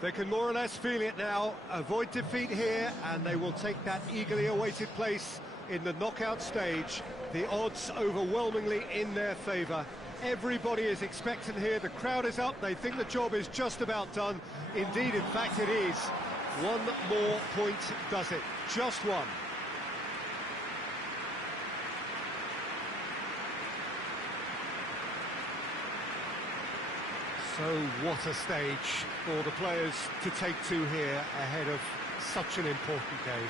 They can more or less feel it now, avoid defeat here, and they will take that eagerly awaited place in the knockout stage. The odds overwhelmingly in their favour. Everybody is expectant here, the crowd is up, they think the job is just about done. Indeed, in fact it is. One more point does it, just one. So what a stage for the players to take to here ahead of such an important game.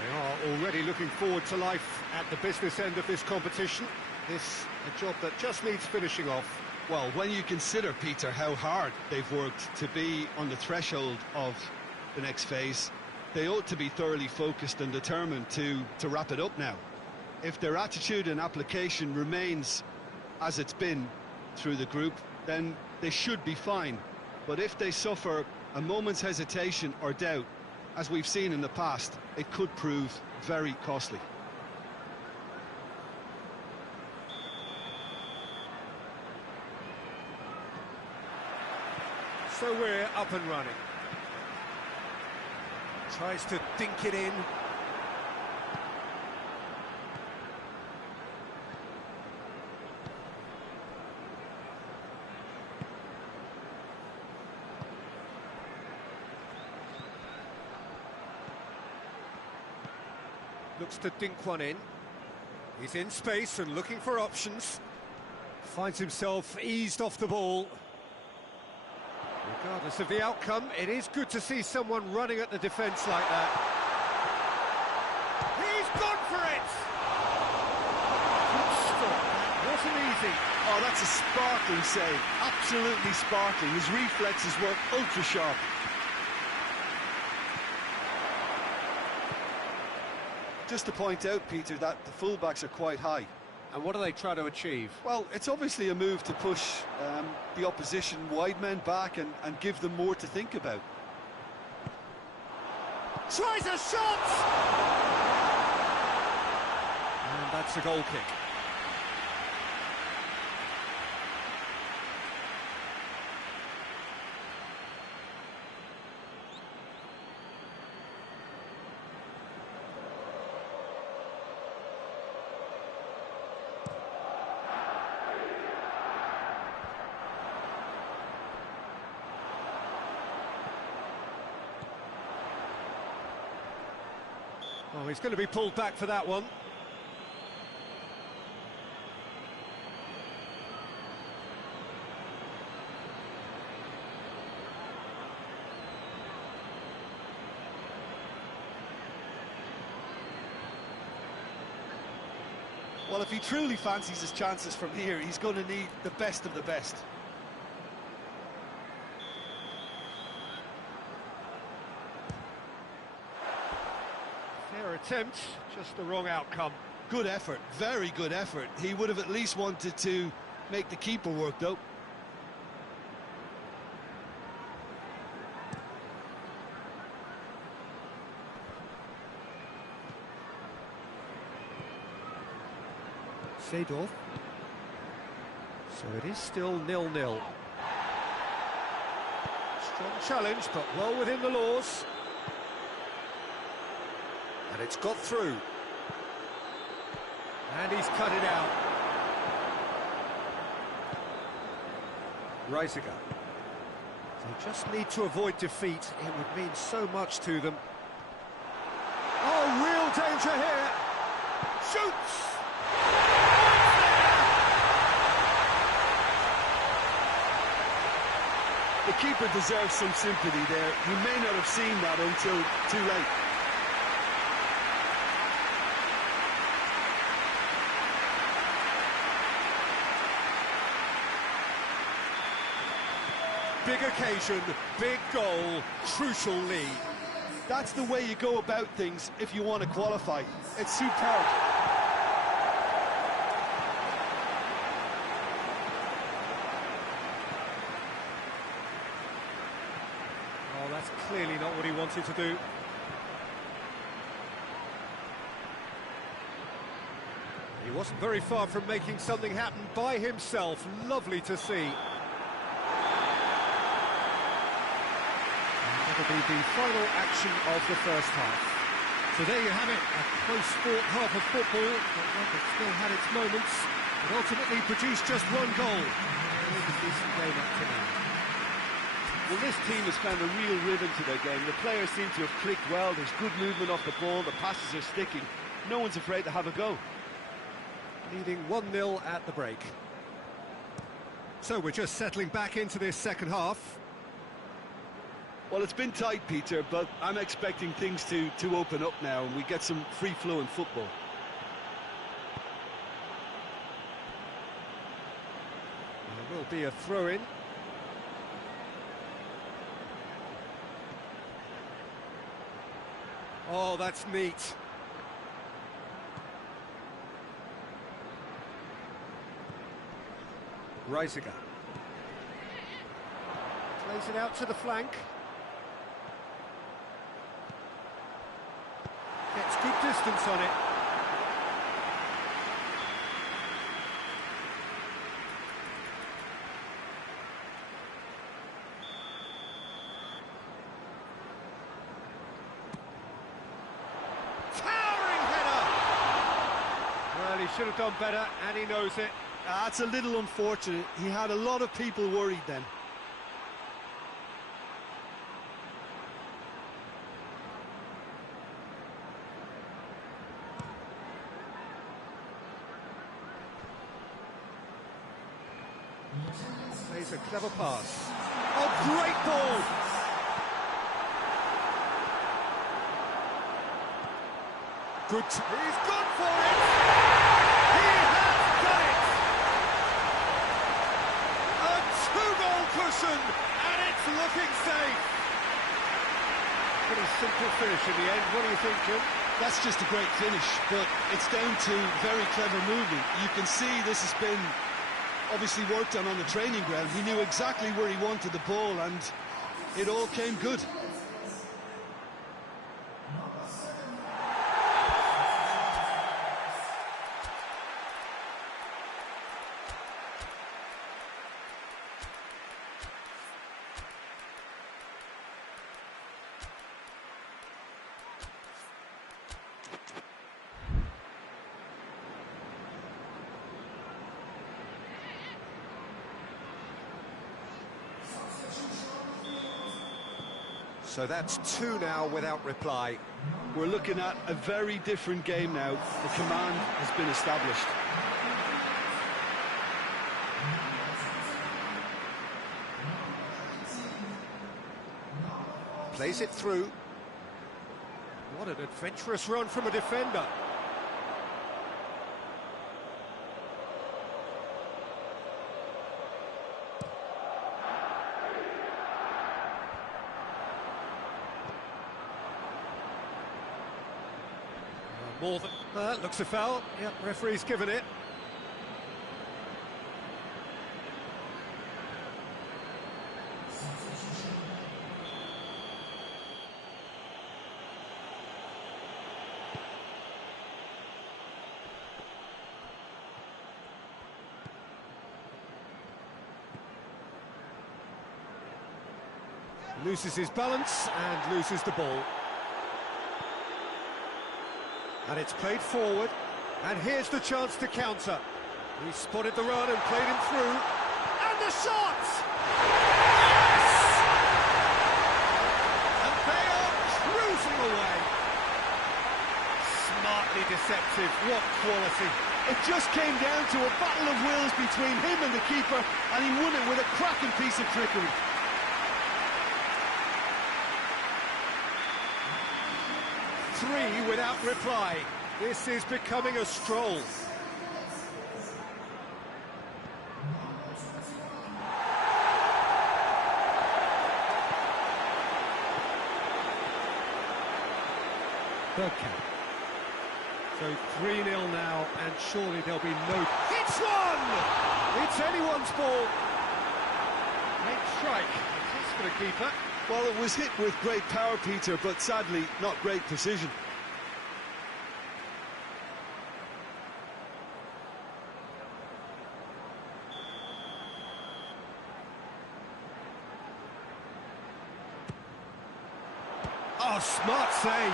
They are already looking forward to life at the business end of this competition. This a job that just needs finishing off. Well, when you consider, Peter, how hard they've worked to be on the threshold of the next phase, they ought to be thoroughly focused and determined to wrap it up now. If their attitude and application remains as it's been through the group, then they should be fine. But if they suffer a moment's hesitation or doubt, as we've seen in the past, it could prove very costly. So we're up and running. Tries to dink it in. Looks to dink one in. He's in space and looking for options. Finds himself eased off the ball. Regardless of the outcome, it is good to see someone running at the defence like that. He's gone for it! Good stop, that wasn't easy. Oh, that's a sparkling save, absolutely sparkling. His reflexes work ultra sharp. Just to point out, Peter, that the fullbacks are quite high. And what do they try to achieve? Well, it's obviously a move to push the opposition wide men back and give them more to think about. Tries a shot! And that's a goal kick. Oh, he's going to be pulled back for that one. Well, if he truly fancies his chances from here, he's going to need the best of the best. Fair attempt, just the wrong outcome. Good effort, very good effort. He would have at least wanted to make the keeper work, though. Seedorf. So it is still 0-0. Strong challenge, but well within the laws. And it's got through. And he's cut it out. Reisiger. They just need to avoid defeat. It would mean so much to them. Oh, real danger here. Shoots! The keeper deserves some sympathy there. He may not have seen that until too late. Big occasion, big goal, crucial lead. That's the way you go about things if you want to qualify. It's superb. Oh, that's clearly not what he wanted to do. He wasn't very far from making something happen by himself. Lovely to see. That'll be the final action of the first half. So there you have it, a close-fought half of football, but one that still had its moments, but ultimately produced just one goal. It was a decent game up to now. Well, this team has found a real rhythm to their game. The players seem to have clicked well, there's good movement off the ball, the passes are sticking. No one's afraid to have a go. Leading 1-0 at the break. So we're just settling back into this second half. Well, it's been tight, Peter, but I'm expecting things to open up now and we get some free-flowing football. There will be a throw-in. Oh, that's neat. Reisiger. Plays it out to the flank. Gets good distance on it. Towering header! Well, he should have done better, and he knows it. That's a little unfortunate. He had a lot of people worried then. Plays a clever pass. Oh, great ball! Good. He's gone for it! He has done it! A two-goal cushion, and it's looking safe. Pretty simple finish in the end. What do you think, Jim? That's just a great finish, but it's down to very clever movement. You can see this has been obviously worked on the training ground. He knew exactly where he wanted the ball, and it all came good. So that's two now without reply. We're looking at a very different game now. The command has been established. Plays it through. What an adventurous run from a defender. More than that, looks a foul. Yep, referee's given it. Loses his balance and loses the ball. And it's played forward, and here's the chance to counter. He spotted the run and played him through, and the shot! Yes! And they are cruising away. Smartly deceptive, what quality. It just came down to a battle of wills between him and the keeper, and he won it with a cracking piece of trickery. Three without reply. This is becoming a stroll. Bergkamp. So 3-0 now, and surely there'll be no... It's one! It's anyone's ball. Great strike. It's for the keeper. Well, it was hit with great power, Peter, but sadly, not great precision. Oh, smart save.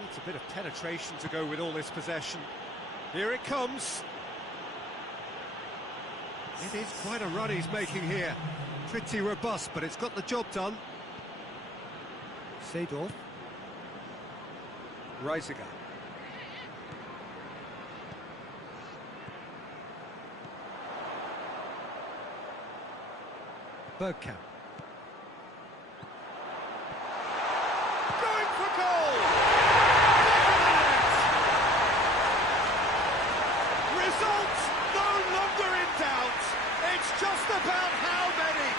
Needs a bit of penetration to go with all this possession. Here it comes. It is quite a run he's making here. Pretty robust, but it's got the job done. Seedorf. Reisiger. Bergkamp. Going for goal! Results no longer in doubt. It's just about how many.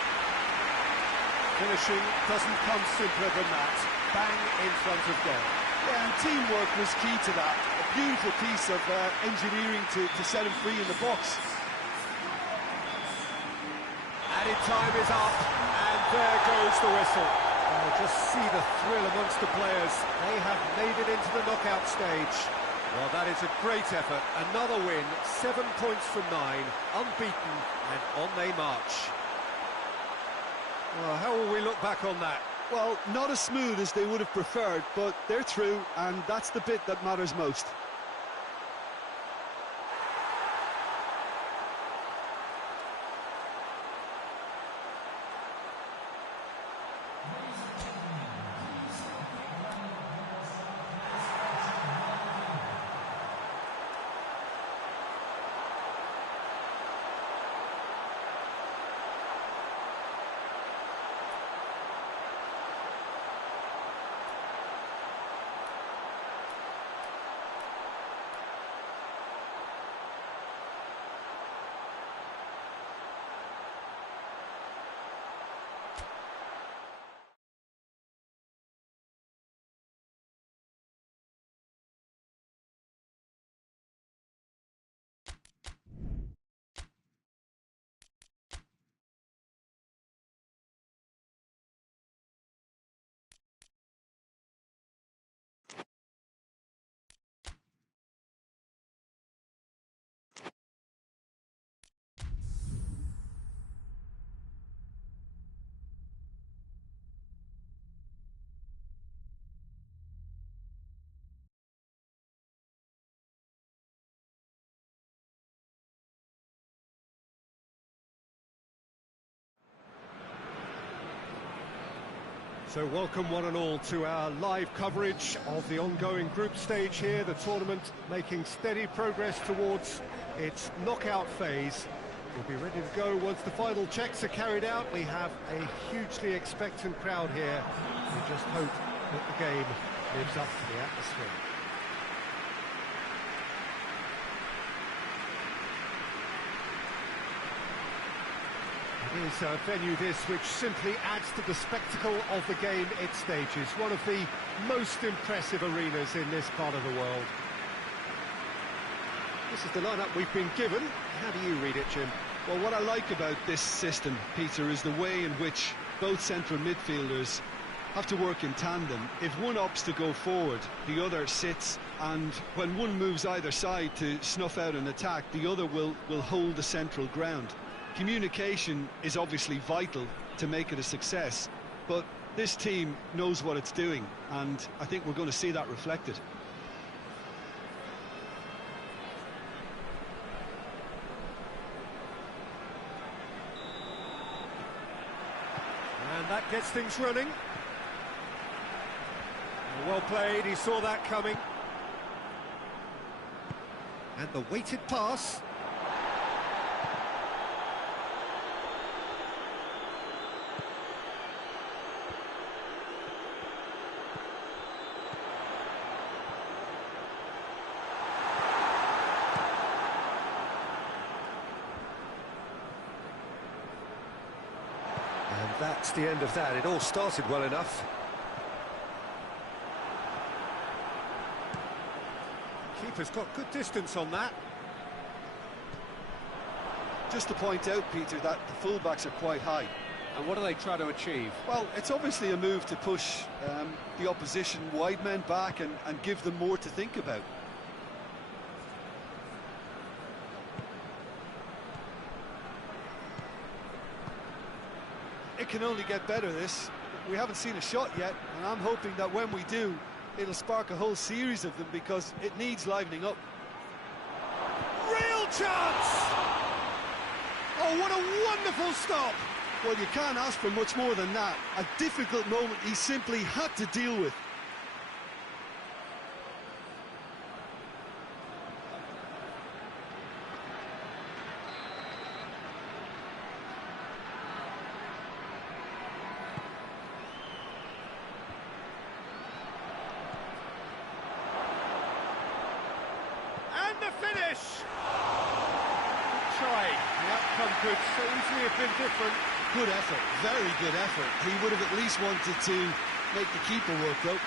Finishing doesn't come simpler than that. Bang in front of goal. Yeah, and teamwork was key to that. A beautiful piece of engineering to set him free in the box. Added time is up, and there goes the whistle. Oh, just see the thrill amongst the players. They have made it into the knockout stage. Well, that is a great effort. Another win, 7 points from 9, unbeaten, and on they march. Well, how will we look back on that? Well, not as smooth as they would have preferred, but they're through, and that's the bit that matters most. So welcome one and all to our live coverage of the ongoing group stage here, the tournament making steady progress towards its knockout phase. We'll be ready to go once the final checks are carried out. We have a hugely expectant crowd here. We just hope that the game lives up to the atmosphere. It is a venue this which simply adds to the spectacle of the game it stages. One of the most impressive arenas in this part of the world. This is the lineup we've been given. How do you read it, Jim? Well, what I like about this system, Peter, is the way in which both central midfielders have to work in tandem. If one opts to go forward, the other sits, and when one moves either side to snuff out an attack, the other will hold the central ground. Communication is obviously vital to make it a success, but this team knows what it's doing, and I think we're going to see that reflected. And that gets things running. Well played, he saw that coming. And the weighted pass. And that's the end of that. It all started well enough. Keeper's got good distance on that. Just to point out, Peter, that the fullbacks are quite high. And what do they try to achieve? Well, it's obviously a move to push the opposition wide men back and give them more to think about. It can only get better, this. We haven't seen a shot yet, and I'm hoping that when we do, it'll spark a whole series of them, because it needs livening up. Real chance! Oh, what a wonderful stop! Well, you can't ask for much more than that. A difficult moment he simply had to deal with. And the finish! Try. The outcome could so easily have been different. Good effort, very good effort. He would have at least wanted to make the keeper work, though.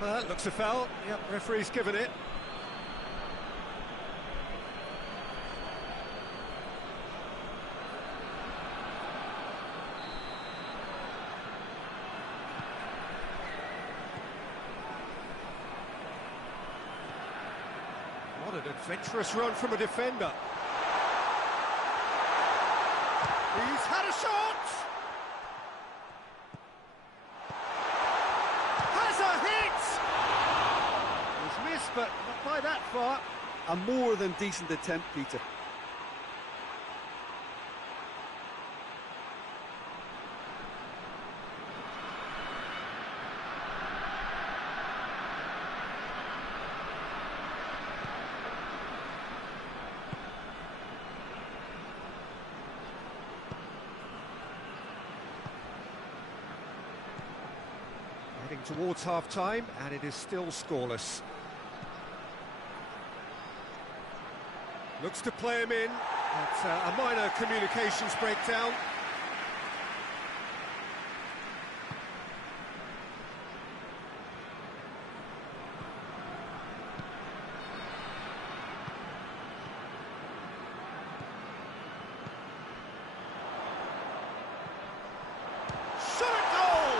Well, that looks a foul. Yep, referee's given it. What an adventurous run from a defender. He's had a shot! But not by that far. A more than decent attempt, Peter. Heading towards half-time, and it is still scoreless. Looks to play him in. It's a minor communications breakdown. Shot at goal!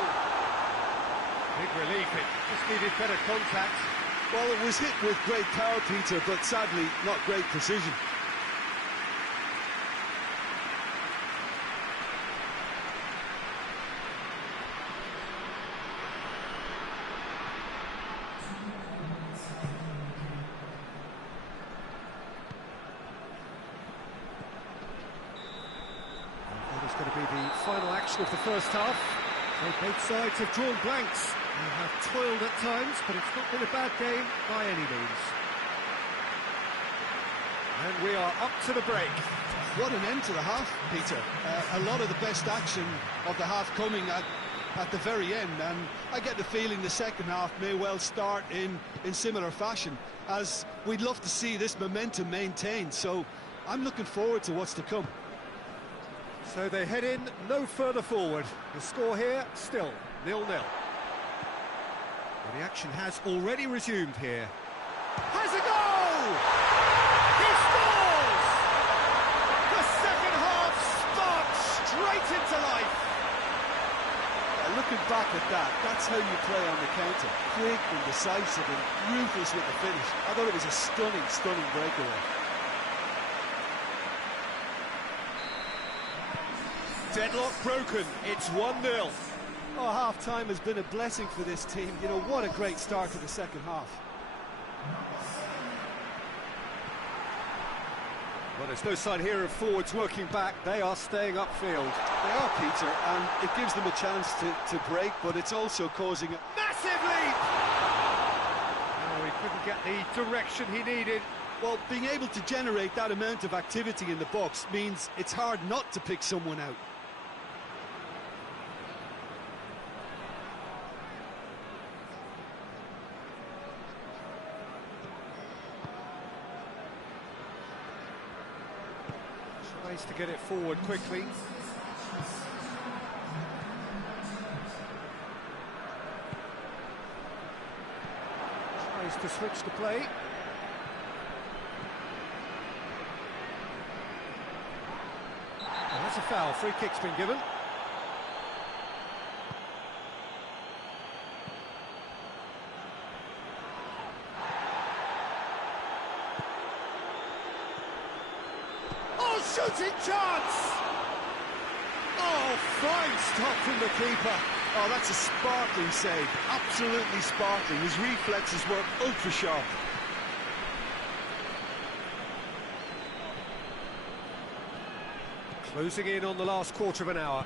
Big relief, it just needed better contact. Well, it was hit with great power, Peter, but sadly not great precision. And that is going to be the final action of the first half. So both sides have drawn blanks. They have toiled at times, but it's not been a bad game by any means. And we are up to the break. What an end to the half, Peter. A lot of the best action of the half coming at the very end, and I get the feeling the second half may well start in similar fashion, as we'd love to see this momentum maintained, so I'm looking forward to what's to come. So they head in no further forward. The score here, still 0-0. Well, the action has already resumed here. Has a goal! He scores! The second half sparks straight into life. Looking back at that, that's how you play on the counter. Quick and decisive and ruthless with the finish. I thought it was a stunning, stunning breakaway. Deadlock broken, it's 1-0. Oh, half-time has been a blessing for this team. You know, what a great start to the second half. Well, there's no sign here of forwards working back. They are staying upfield. They are, Peter, and it gives them a chance to break, but it's also causing a Massive leap! Oh, he couldn't get the direction he needed. Well, being able to generate that amount of activity in the box means it's hard not to pick someone out. Tries to get it forward quickly. Tries Tries to switch the play. Oh, that's a foul. Free kick's been given. Oh, shooting chance! Oh, fine stop from the keeper. Oh, that's a sparkling save. Absolutely sparkling. His reflexes were ultra sharp. Closing in on the last quarter of an hour.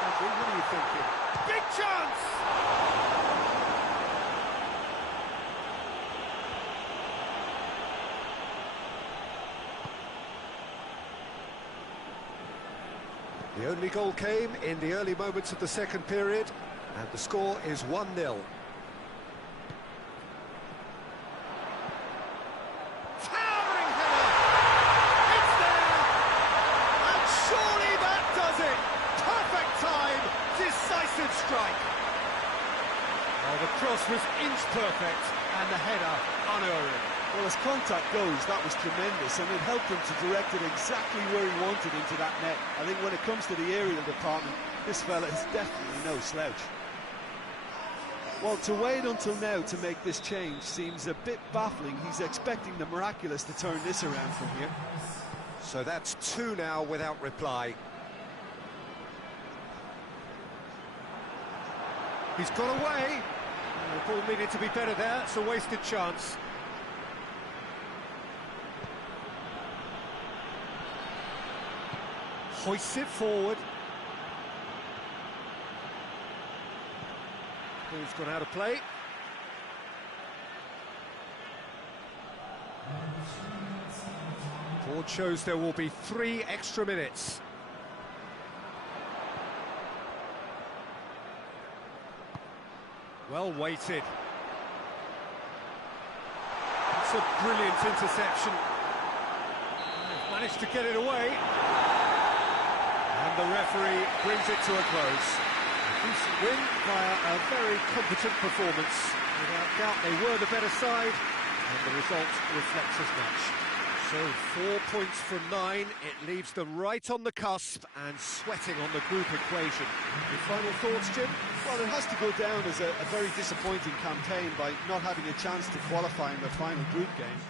Cedric, what are you thinking? Big chance! The only goal came in the early moments of the second period, and the score is 1-0. Decisive strike. Oh, the cross was inch perfect and the header unerring. Well, as contact goes, that was tremendous, and it helped him to direct it exactly where he wanted into that net. I think when it comes to the aerial department, this fella is definitely no slouch. Well, to wait until now to make this change seems a bit baffling. He's expecting the miraculous to turn this around from here. So that's 2 now without reply. He's got away. The ball needed to be better there. It's a wasted chance. Hoists it forward. Ball's gone out of play. Board shows there will be 3 extra minutes. Well weighted. It's a brilliant interception. They've managed to get it away. And the referee brings it to a close. A decent win via a very competent performance. Without doubt they were the better side, and the result reflects as much. So 4 points from 9, it leaves them right on the cusp and sweating on the group equation. Your final thoughts, Jim? Well, it has to go down as a very disappointing campaign by not having a chance to qualify in the final group game.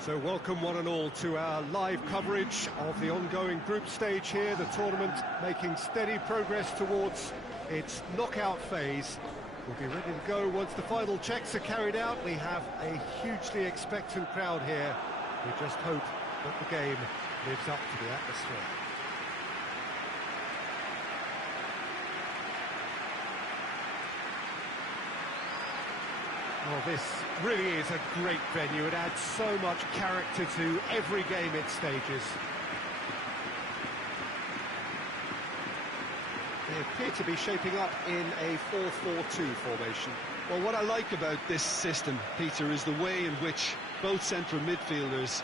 So welcome one and all to our live coverage of the ongoing group stage here, the tournament making steady progress towards its knockout phase. We'll be ready to go once the final checks are carried out. We have a hugely expectant crowd here. We just hope that the game lives up to the atmosphere. Well, this really is a great venue. It adds so much character to every game it stages. They appear to be shaping up in a 4-4-2 formation. Well, what I like about this system, Peter, is the way in which both central midfielders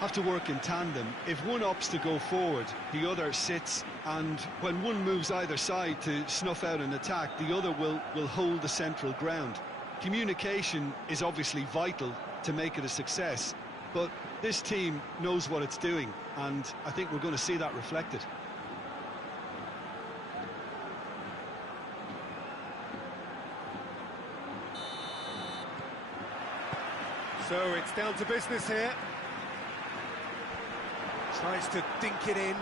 have to work in tandem. If one opts to go forward, the other sits, and when one moves either side to snuff out an attack, the other will hold the central ground. Communication is obviously vital to make it a success, but this team knows what it's doing, and I think we're going to see that reflected. So it's down to business here. Tries to dink it in.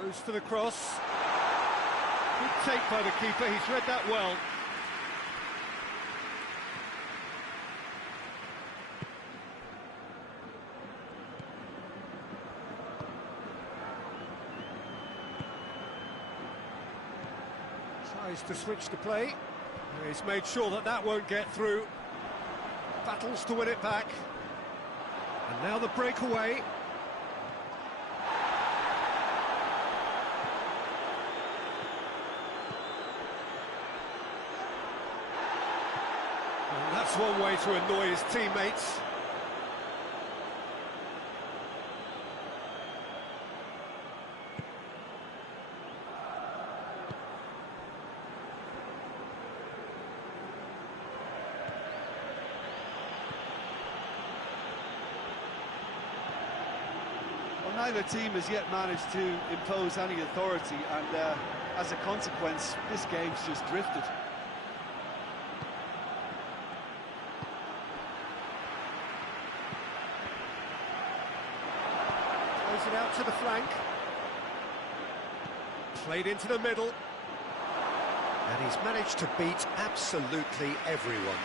Goes for the cross. Good take by the keeper, he's read that well. Tries to switch the play. He's made sure that that won't get through. Battles to win it back. And now the breakaway. And that's one way to annoy his teammates. Neither team has yet managed to impose any authority, and as a consequence, this game's just drifted. Plays it out to the flank. Played into the middle. And he's managed to beat absolutely everyone.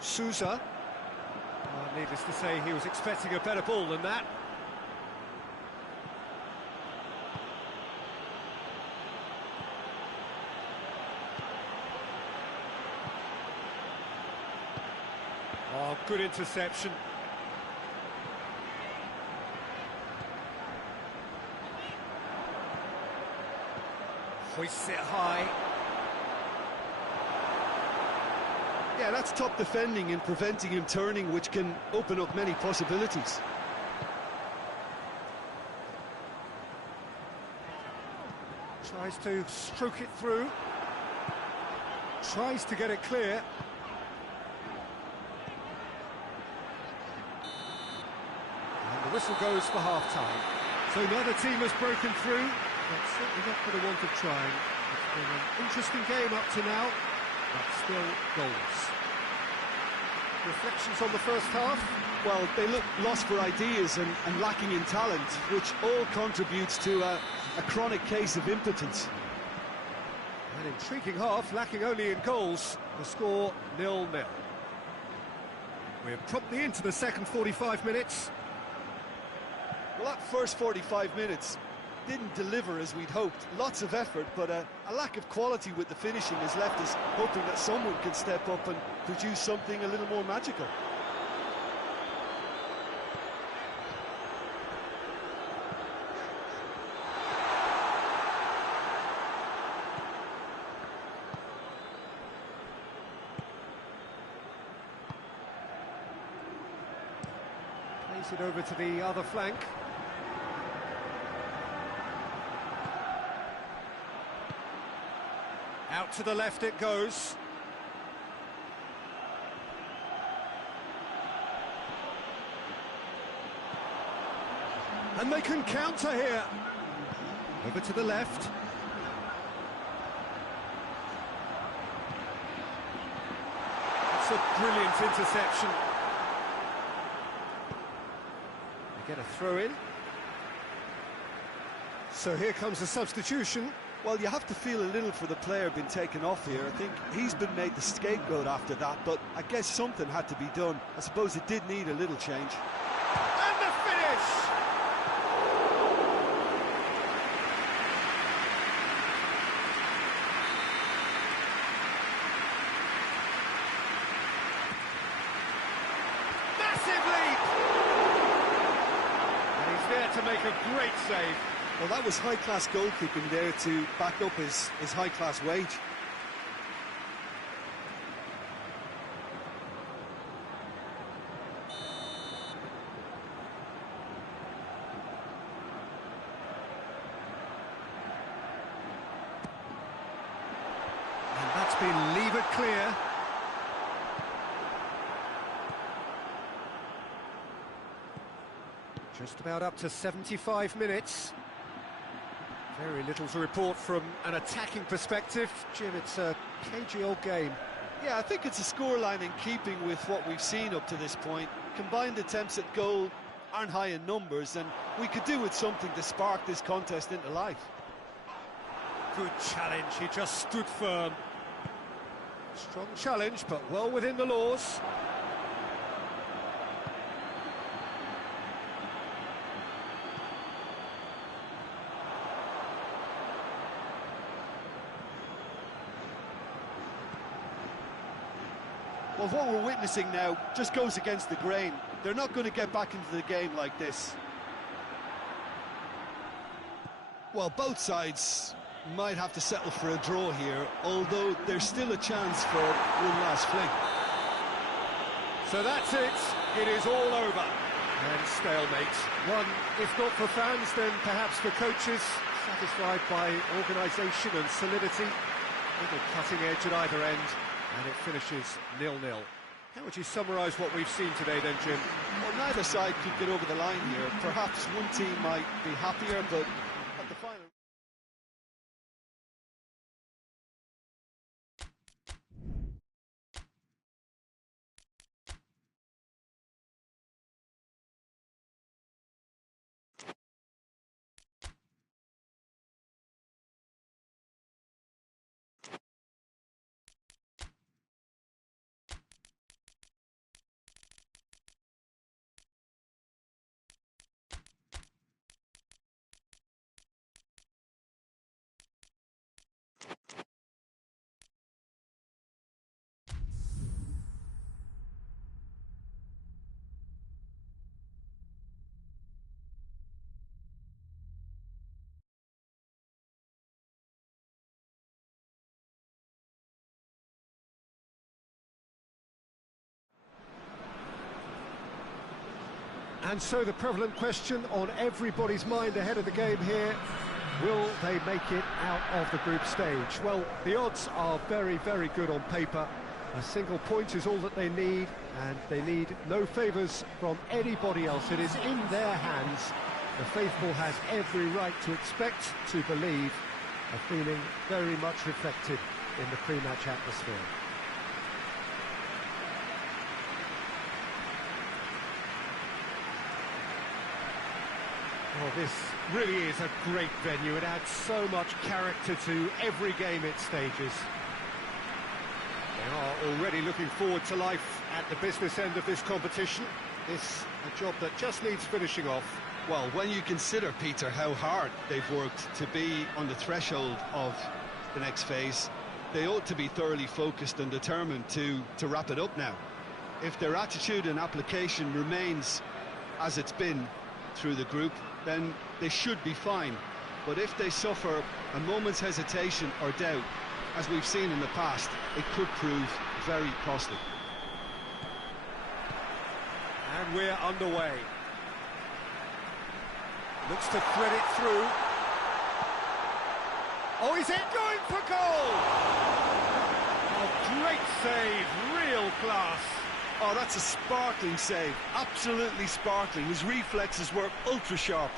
Sousa. Needless to say, he was expecting a better ball than that. Oh, good interception. Hoists it high. Yeah, that's top defending and preventing him turning, which can open up many possibilities. Tries to stroke it through. Tries to get it clear. And the whistle goes for half-time. So neither team has broken through, but certainly not for the want of trying. It's been an interesting game up to now, but still goals. Reflections on the first half? Well, they look lost for ideas and lacking in talent, which all contributes to a chronic case of impotence. An intriguing half, lacking only in goals. The score 0-0. We're promptly into the second 45 minutes. Well, that first 45 minutes didn't deliver as we'd hoped. Lots of effort, but a lack of quality with the finishing has left us hoping that someone can step up and produce something a little more magical. Plays it over to the other flank. Out to the left it goes. And they can counter here. Over to the left. That's a brilliant interception. They get a throw in. So here comes the substitution. Well, you have to feel a little for the player being taken off here. I think he's been made the scapegoat after that, but I guess something had to be done. I suppose it did need a little change. And the finish! Massive leap! And he's there to make a great save. Well, that was high-class goalkeeping there to back up his high-class wage. And that's been levered clear. Just about up to 75 minutes. Very little to report from an attacking perspective. Jim, it's a cagey old game. Yeah, I think it's a scoreline in keeping with what we've seen up to this point. Combined attempts at goal aren't high in numbers, and we could do with something to spark this contest into life. Good challenge, he just stood firm. Strong challenge, but well within the laws. Well, what we're witnessing now just goes against the grain. They're not going to get back into the game like this. Well, both sides might have to settle for a draw here, although there's still a chance for one last fling. So that's it. It is all over. And stalemate. One, if not for fans, then perhaps for coaches, satisfied by organisation and solidity. Little cutting edge at either end. And it finishes 0-0. How would you summarise what we've seen today then, Jim? Well, neither side could get over the line here. Perhaps one team might be happier, but at the final... And so the prevalent question on everybody's mind ahead of the game here, will they make it out of the group stage? Well, the odds are very, very good on paper. A single point is all that they need, and they need no favours from anybody else. It is in their hands. The faithful has every right to expect, to believe, a feeling very much reflected in the pre-match atmosphere. Well, this really is a great venue. It adds so much character to every game it stages. They are already looking forward to life at the business end of this competition. This a job that just needs finishing off. Well, when you consider, Peter, how hard they've worked to be on the threshold of the next phase, they ought to be thoroughly focused and determined to wrap it up now. If their attitude and application remains as it's been through the group, then they should be fine. But if they suffer a moment's hesitation or doubt, as we've seen in the past, it could prove very costly. And we're underway. Looks to thread it through. Oh, is it going for goal? Oh, great save, real class. Oh, that's a sparkling save, absolutely sparkling. His reflexes were ultra sharp.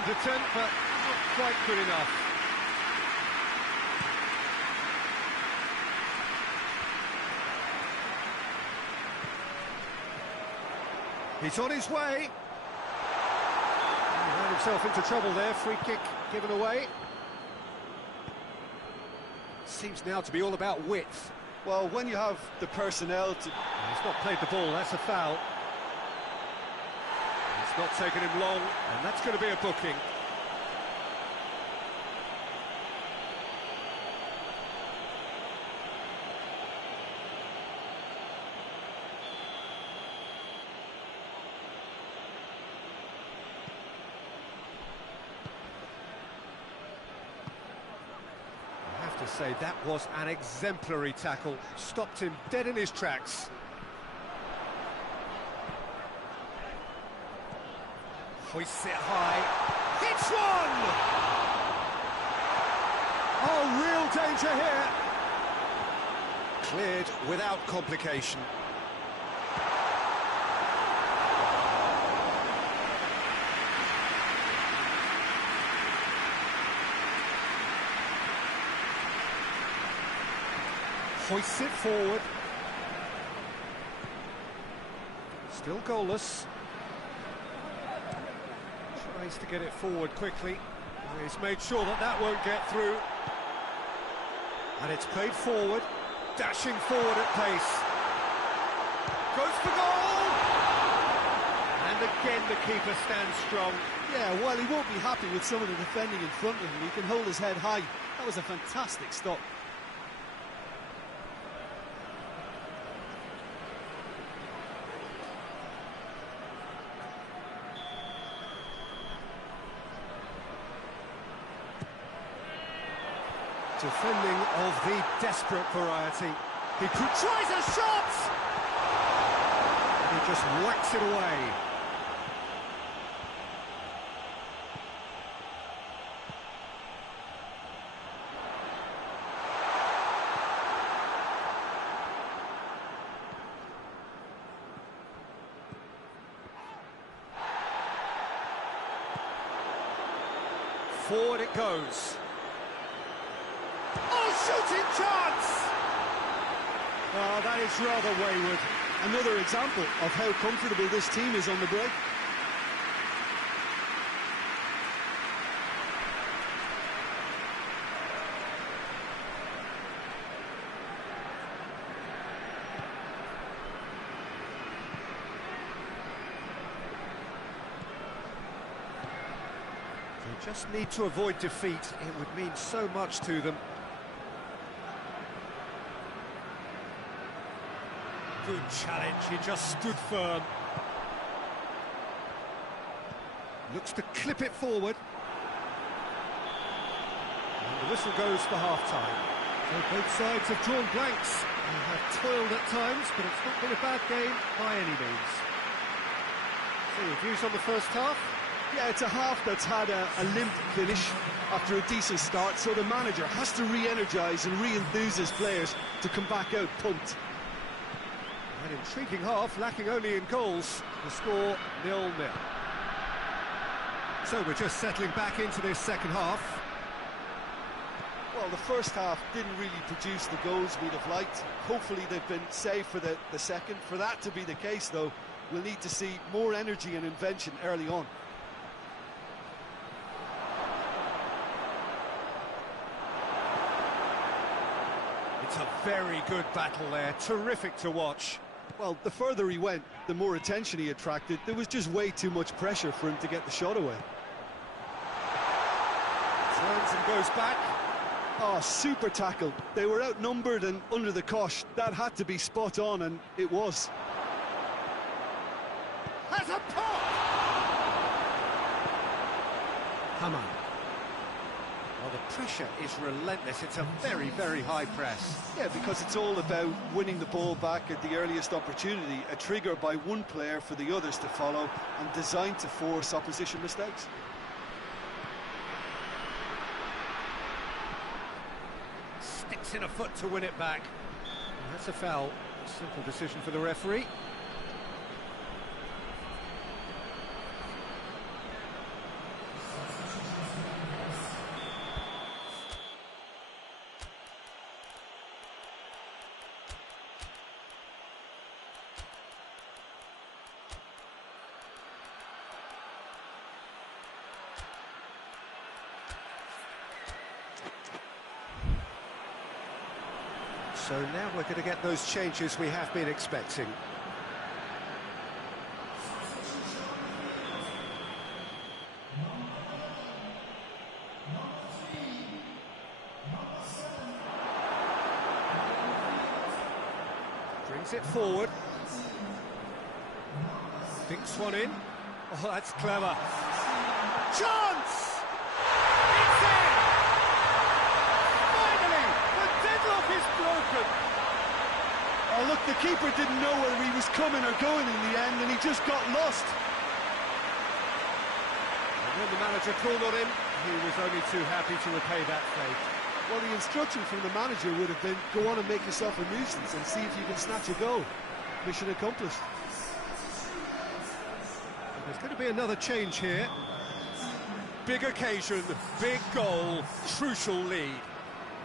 decent attempt, but not quite good enough. He's on his way. He ran himself into trouble there, free kick given away. Seems now to be all about width. Well, when you have the personnel to... He's not played the ball, that's a foul. It's not taken him long, and that's going to be a booking. To say that was an exemplary tackle, stopped him dead in his tracks. Hoists it high, hits one! Oh, real danger here. Cleared without complication. Hoists it forward. Still goalless. Tries to get it forward quickly. He's made sure that that won't get through. And it's played forward. Dashing forward at pace. Goes for goal! And again the keeper stands strong. Yeah, while he won't be happy with some of the defending in front of him, he can hold his head high. That was a fantastic stop. Defending of the desperate variety. He tries a shot! And he just whacks it away. Forward it goes. Oh, shooting chance! Oh, that is rather wayward. Another example of how comfortable this team is on the break. They just need to avoid defeat. It would mean so much to them. Good challenge, he just stood firm. Looks to clip it forward. And the whistle goes for half-time. So both sides have drawn blanks. They have toiled at times, but it's not been a bad game by any means. So your views on the first half? Yeah, it's a half that's had a limp finish after a decent start, so the manager has to re-energise and re-enthuse his players to come back out pumped. An intriguing half, lacking only in goals. The score 0-0. So we're just settling back into this second half. Well, the first half didn't really produce the goals we'd have liked. Hopefully they've been saved for the second. For that to be the case, though, we'll need to see more energy and invention early on. It's a very good battle there, terrific to watch. Well, the further he went, the more attention he attracted. There was just way too much pressure for him to get the shot away. Turns and goes back. Oh, super tackle. They were outnumbered and under the cosh. That had to be spot on, and it was. Has a pop! Haman. Well, the pressure is relentless. It's a very, very high press. Yeah, because it's all about winning the ball back at the earliest opportunity, a trigger by one player for the others to follow, and designed to force opposition mistakes. Sticks in a foot to win it back. And that's a foul. Simple decision for the referee. So now we're going to get those changes we have been expecting. Brings it forward. Thinks one in. Oh, that's clever. Chance! It's in! Finally, the deadlock is broken. Oh, look, the keeper didn't know whether he was coming or going in the end, and he just got lost. And when the manager called on him, he was only too happy to repay that fate. Well, the instruction from the manager would have been, go on and make yourself a nuisance and see if you can snatch a goal. Mission accomplished. There's going to be another change here. Big occasion, big goal, crucial lead.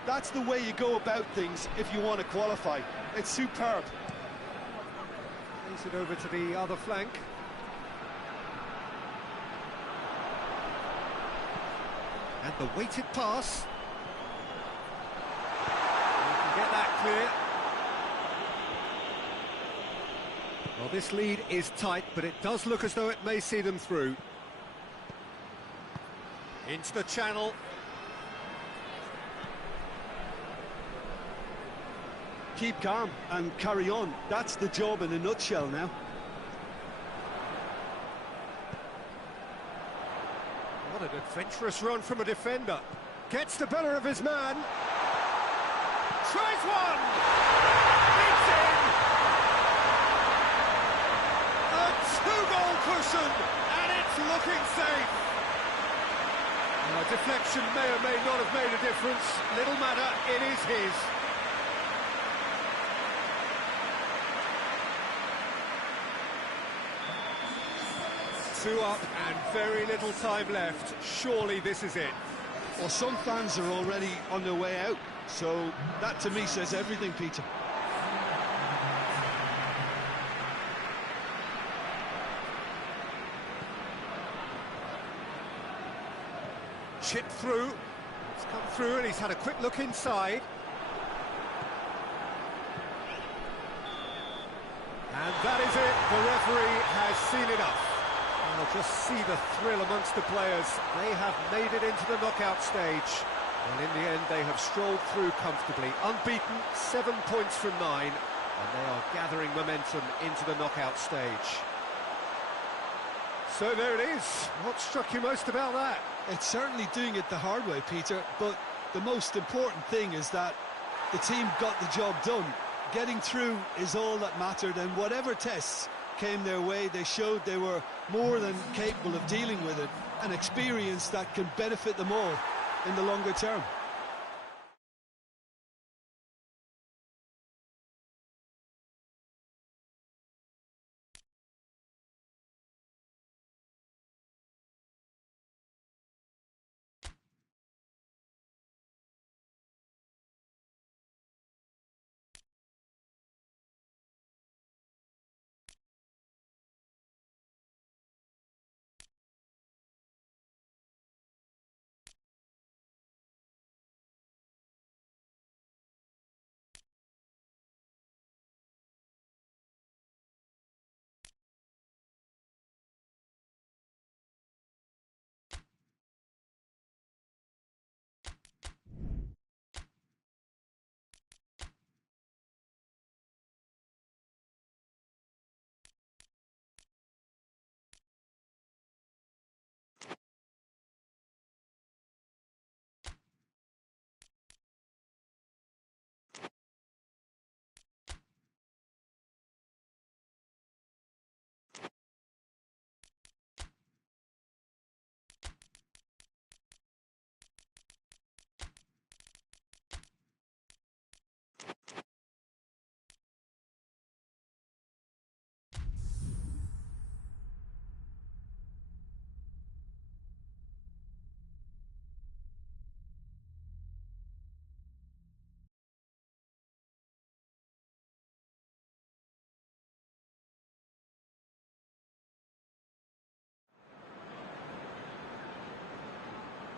That's the way you go about things if you want to qualify. It's superb. Plays it over to the other flank. And the weighted pass. You can get that clear. Well, this lead is tight, but it does look as though it may see them through. Into the channel. Keep calm and carry on. That's the job in a nutshell now. What an adventurous run from a defender. Gets the better of his man. Tries one! It's in! A two-goal cushion, and it's looking safe. Deflection may or may not have made a difference. Little matter, it is his. Two up and very little time left. Surely this is it. Well, some fans are already on their way out, so that to me says everything, Peter. Chip through. It's come through and he's had a quick look inside. And that is it. The referee has seen enough. I'll just see the thrill amongst the players. They have made it into the knockout stage. And in the end, they have strolled through comfortably. Unbeaten, 7 points from 9. And they are gathering momentum into the knockout stage. So there it is. What struck you most about that? It's certainly doing it the hard way, Peter, but the most important thing is that the team got the job done. Getting through is all that mattered, and whatever tests came their way, they showed they were more than capable of dealing with it, an experience that can benefit them all in the longer term.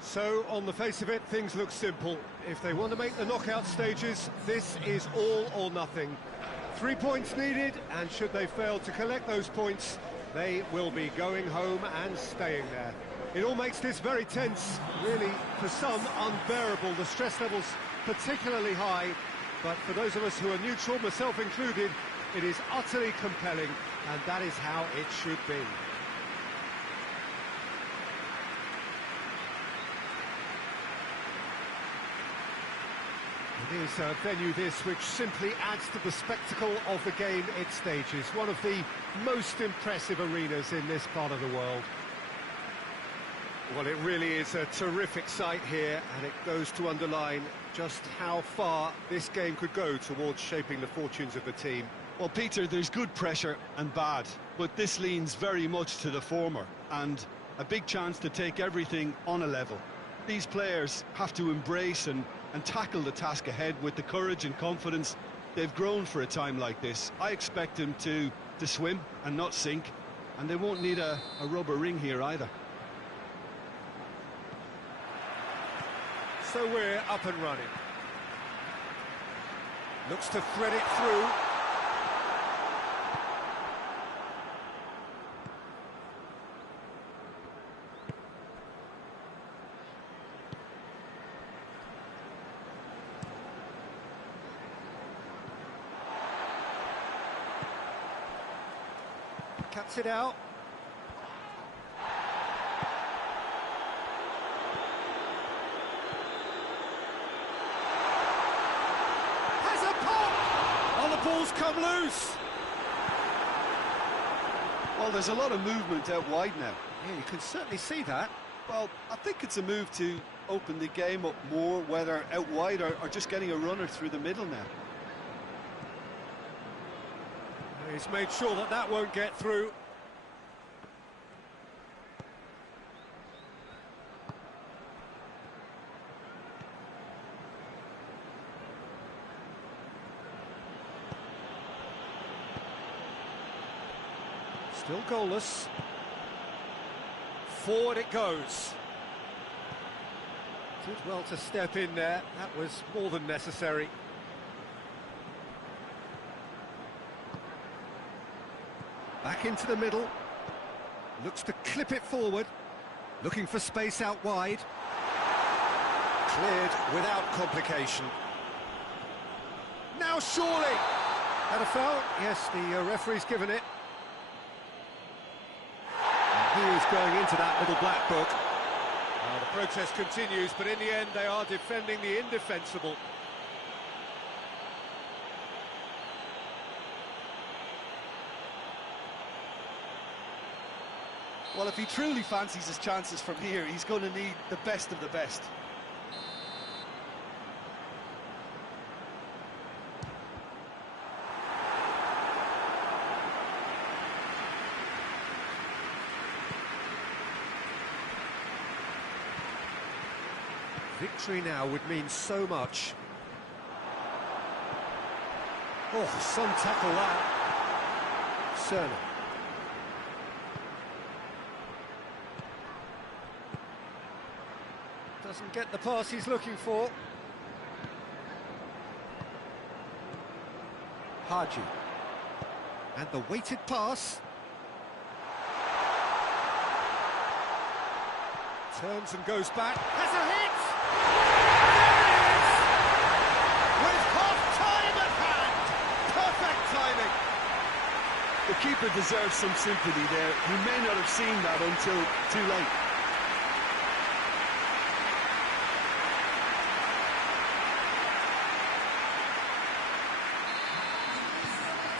So, on the face of it, things look simple. If they want to make the knockout stages, this is all or nothing. 3 points needed, and should they fail to collect those points, they will be going home and staying there. It all makes this very tense, really, for some, unbearable. The stress levels particularly high, but for those of us who are neutral, myself included, it is utterly compelling, and that is how it should be. It is a venue this which simply adds to the spectacle of the game it stages. One of the most impressive arenas in this part of the world. Well, it really is a terrific sight here, and it goes to underline just how far this game could go towards shaping the fortunes of the team. Well, Peter, there's good pressure and bad, but this leans very much to the former, and a big chance to take everything on a level. These players have to embrace and tackle the task ahead with the courage and confidence they've grown for a time like this. I expect them to swim and not sink, and they won't need a rubber ring here either. So we're up and running. Looks to thread it through. Cuts it out. Has a pop! Oh, the ball's come loose! Well, there's a lot of movement out wide now. Yeah, you can certainly see that. Well, I think it's a move to open the game up more, whether out wide or just getting a runner through the middle now. He's made sure that that won't get through. Still goalless. Forward it goes. Did well to step in there. That was more than necessary. Back into the middle. Looks to clip it forward. Looking for space out wide. Cleared without complication. Now surely! Had a foul? Yes, the referee's given it. And he is going into that little black book. The protest continues, but in the end they are defending the indefensible. Well, if he truly fancies his chances from here, he's going to need the best of the best. Victory now would mean so much. Oh, some tackle that. Cerner. Doesn't get the pass he's looking for. Haji. And the weighted pass. Turns and goes back. Has a hit! There it is! With half-time at hand! Perfect timing! The keeper deserves some sympathy there. He may not have seen that until too late.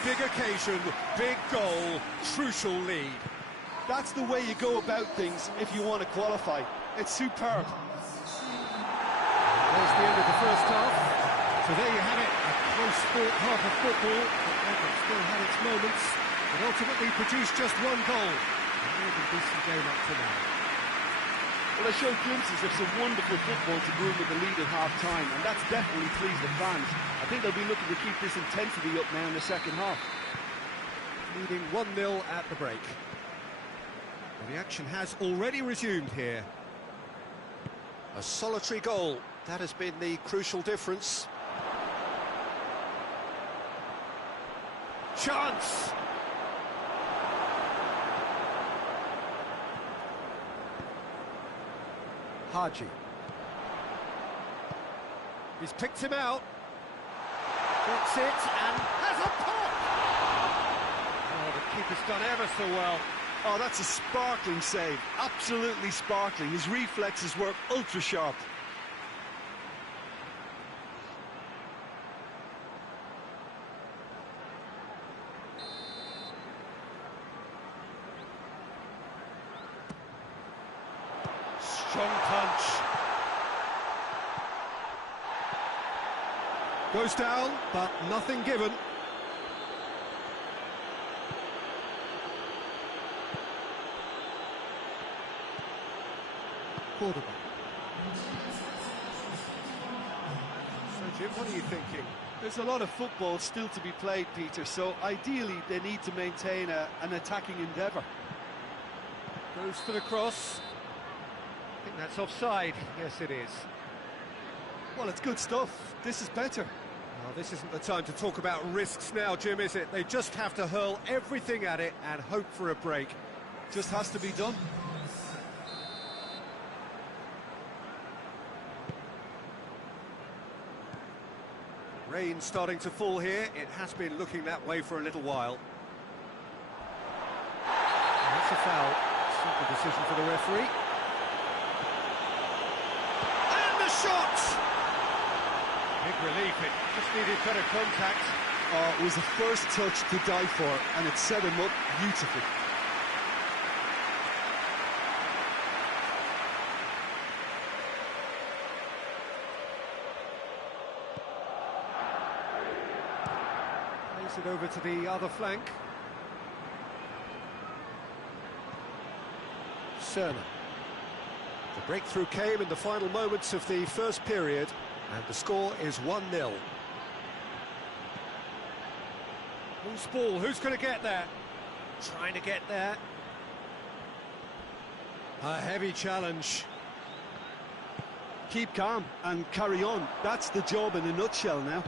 Big occasion, big goal, crucial lead. That's the way you go about things if you want to qualify. It's superb. There's the end of the first half. So there you have it, a close-fought half of football, but it still had its moments, but ultimately produced just one goal. A really decent game up to now. Well, they showed glimpses of some wonderful football to go with the lead at half-time, and that's definitely pleased the fans. I think they'll be looking to keep this intensity up now in the second half. Leading 1-0 at the break. Well, the action has already resumed here. A solitary goal, that has been the crucial difference. Chance! Haji. He's picked him out. Gets it and has a pop! Oh, the keeper's done ever so well. Oh, that's a sparkling save. Absolutely sparkling. His reflexes work ultra sharp. Strong punch. Goes down, but nothing given. Quarterback. So, Jim, what are you thinking? There's a lot of football still to be played, Peter, so ideally they need to maintain an attacking endeavour. Goes for the cross. I think that's offside. Yes, it is. Well, it's good stuff. This is better. Well, this isn't the time to talk about risks now, Jim, is it? They just have to hurl everything at it and hope for a break. Just has to be done. Rain starting to fall here. It has been looking that way for a little while. That's a foul. Simple decision for the referee. And the shot! Big relief. It just needed better contact. Oh, it was the first touch to die for, and it set him up beautifully. Plays it over to the other flank. Cerner. The breakthrough came in the final moments of the first period, and the score is 1-0. Who's ball? Who's going to get there? Trying to get there. A heavy challenge. Keep calm and carry on. That's the job in a nutshell now.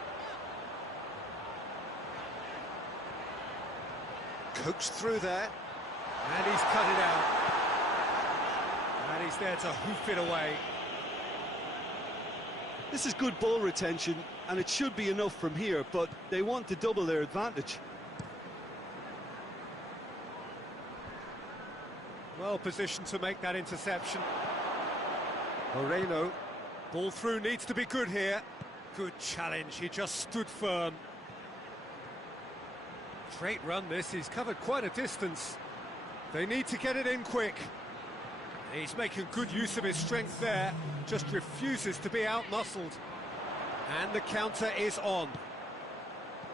Coaxed through there. And he's cut it out. And he's there to hoof it away. This is good ball retention, and it should be enough from here, but they want to double their advantage. Well positioned to make that interception. Moreno. Ball through needs to be good here. Good challenge, he just stood firm. Great run this, he's covered quite a distance. They need to get it in quick. He's making good use of his strength there, just refuses to be out-muscled. And the counter is on.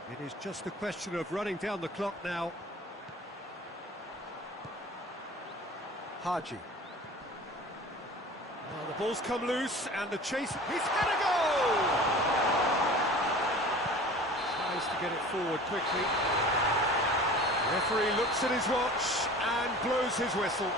It is just a question of running down the clock now. Haji. Well, the ball's come loose, and the chase... He's had a goal! Tries to get it forward quickly. Referee looks at his watch and blows his whistle.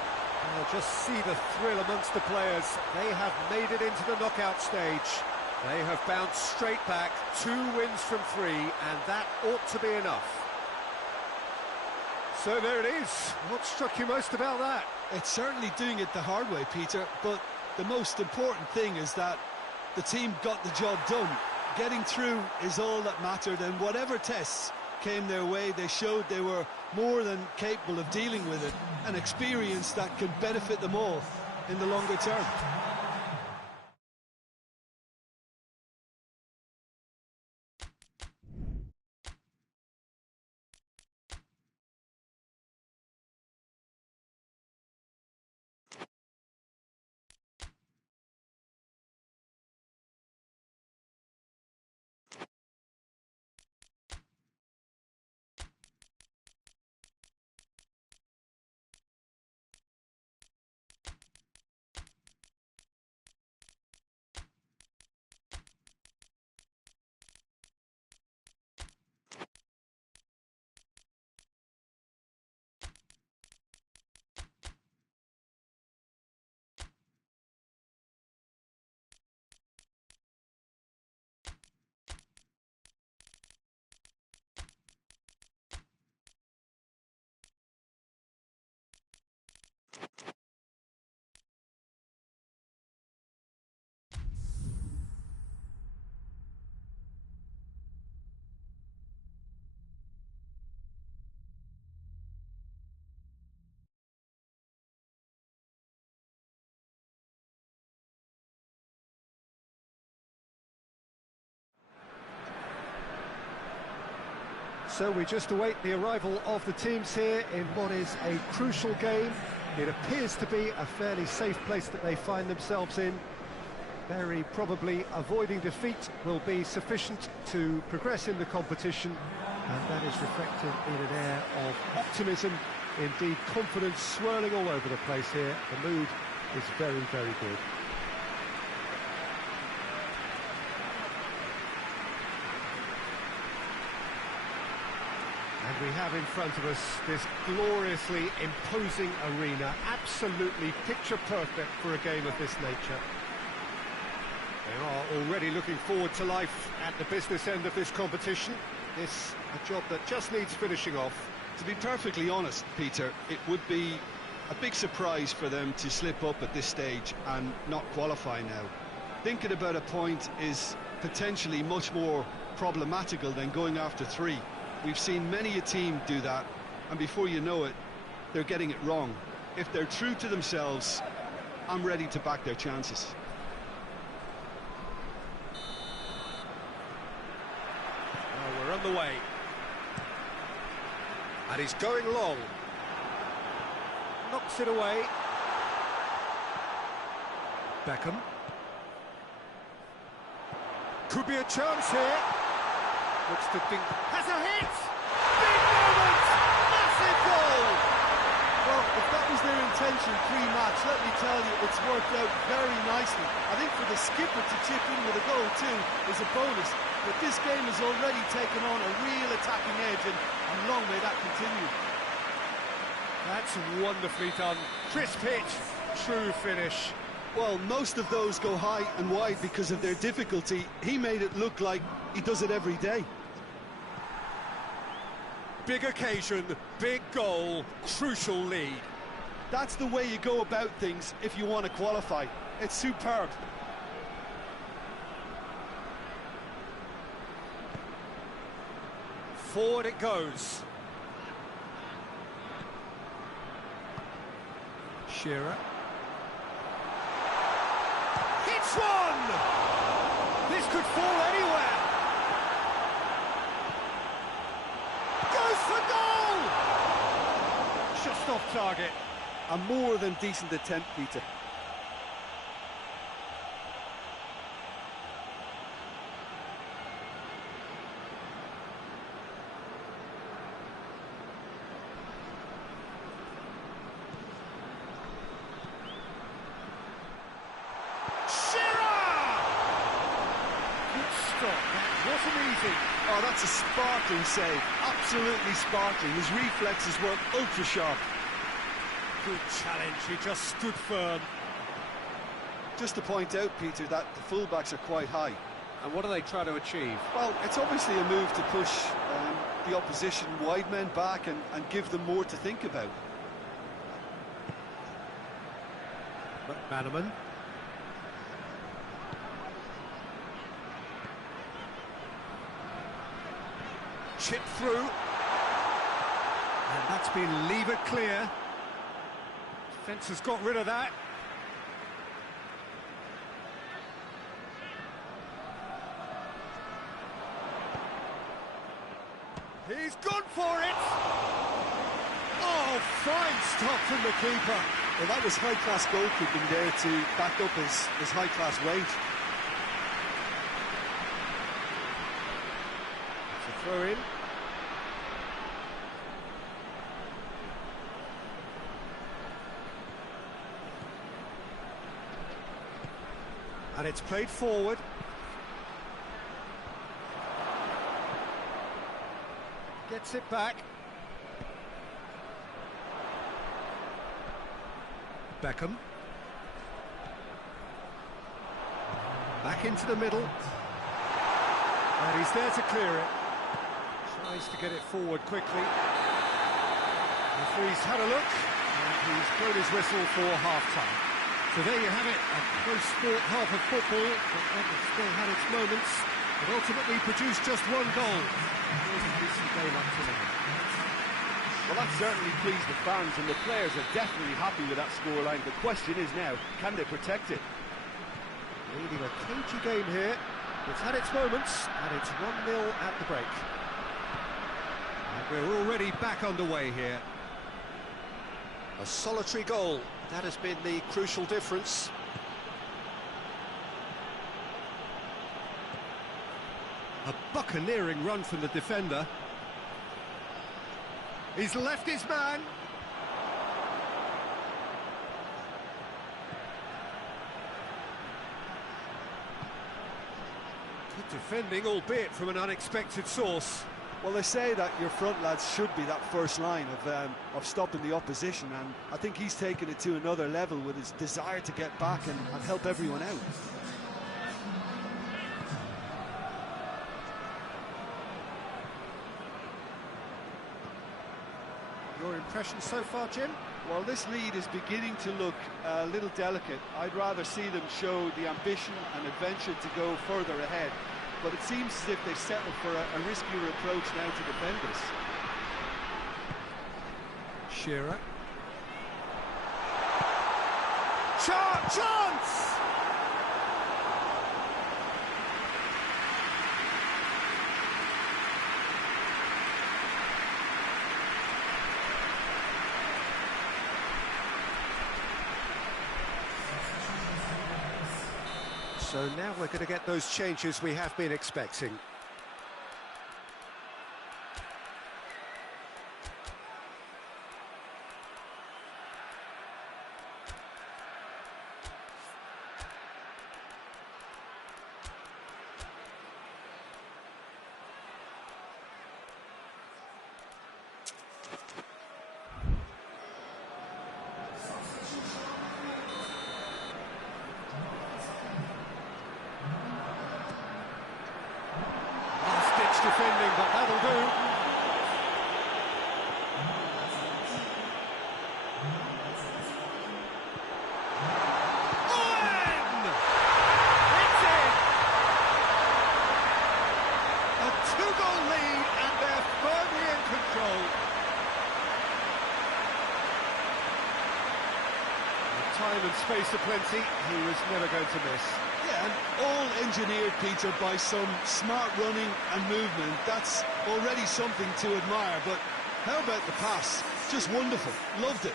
Just see the thrill amongst the players. They have made it into the knockout stage. They have bounced straight back, 2 wins from 3, and that ought to be enough. So there it is. What struck you most about that? It's certainly doing it the hard way, Peter, but the most important thing is that the team got the job done. Getting through is all that mattered, and whatever tests came their way, they showed they were more than capable of dealing with it, an experience that can benefit them all in the longer term. So we just await the arrival of the teams here in what is a crucial game. It appears to be a fairly safe place that they find themselves in. Very probably avoiding defeat will be sufficient to progress in the competition, and that is reflected in an air of optimism, indeed confidence swirling all over the place here. The mood is very, very good. And we have in front of us this gloriously imposing arena, absolutely picture perfect for a game of this nature. They are already looking forward to life at the business end of this competition. This a job that just needs finishing off. To be perfectly honest, Peter, it would be a big surprise for them to slip up at this stage and not qualify now. Thinking about a point is potentially much more problematical than going after 3. We've seen many a team do that, and before you know it, they're getting it wrong. If they're true to themselves, I'm ready to back their chances. Well, we're on the way. And he's going long. Knocks it away. Beckham. Could be a chance here. Looks to think. Has a hit! Big moment! Massive goal! Well, if that was their intention pre-match, let me tell you, it's worked out very nicely. I think for the skipper to chip in with a goal too is a bonus. But this game has already taken on a real attacking edge, and long may that continue. That's wonderfully done. Crisp hit, true finish. Well, most of those go high and wide because of their difficulty. He made it look like he does it every day. Big occasion, big goal, crucial lead. That's the way you go about things if you want to qualify. It's superb. Forward it goes. Shearer. Hits one! This could fall anywhere. Goes for goal! Just off target. A more than decent attempt, Peter. Oh, that's a sparkling save. Absolutely sparkling. His reflexes were ultra sharp. Good challenge, he just stood firm. Just to point out, Peter, that the fullbacks are quite high. And what do they try to achieve? Well, it's obviously a move to push the opposition wide men back and give them more to think about. McManaman. Chip through, and that's been levered clear. Defence has got rid of that. He's gone for it! Oh, fine stop from the keeper. Well, that was high-class goalkeeping there to back up his high-class wage. It's a throw-in. And it's played forward. Gets it back. Beckham. Back into the middle. And he's there to clear it. Tries to get it forward quickly. The referee's had a look, and he's blown his whistle for half-time. So there you have it, a close sport half of football, but one that still had its moments, but ultimately produced just one goal. It was a decent game up to now. Well, that certainly pleased the fans, and the players are definitely happy with that scoreline. The question is now, can they protect it? Leading a cagey game here. It's had its moments, and it's 1-0 at the break. We're already back underway here. A solitary goal, that has been the crucial difference. A buccaneering run from the defender. He's left his man. Good defending, albeit from an unexpected source. Well, they say that your front lads should be that first line of stopping the opposition, and I think he's taken it to another level with his desire to get back and help everyone out. Your impression so far, Jim? Well, this lead is beginning to look a little delicate. I'd rather see them show the ambition and adventure to go further ahead. But it seems as if they've settled for a riskier approach now to defend this. Shearer. Chance! So now we're going to get those changes we have been expecting. Defending, but that'll do. It's in! A two-goal lead, and they're firmly in control. With time and space aplenty, he was never going to miss. Yeah, and all engineered, Peter, by some smart running and movement. That's already something to admire, but how about the pass? Just wonderful. Loved it.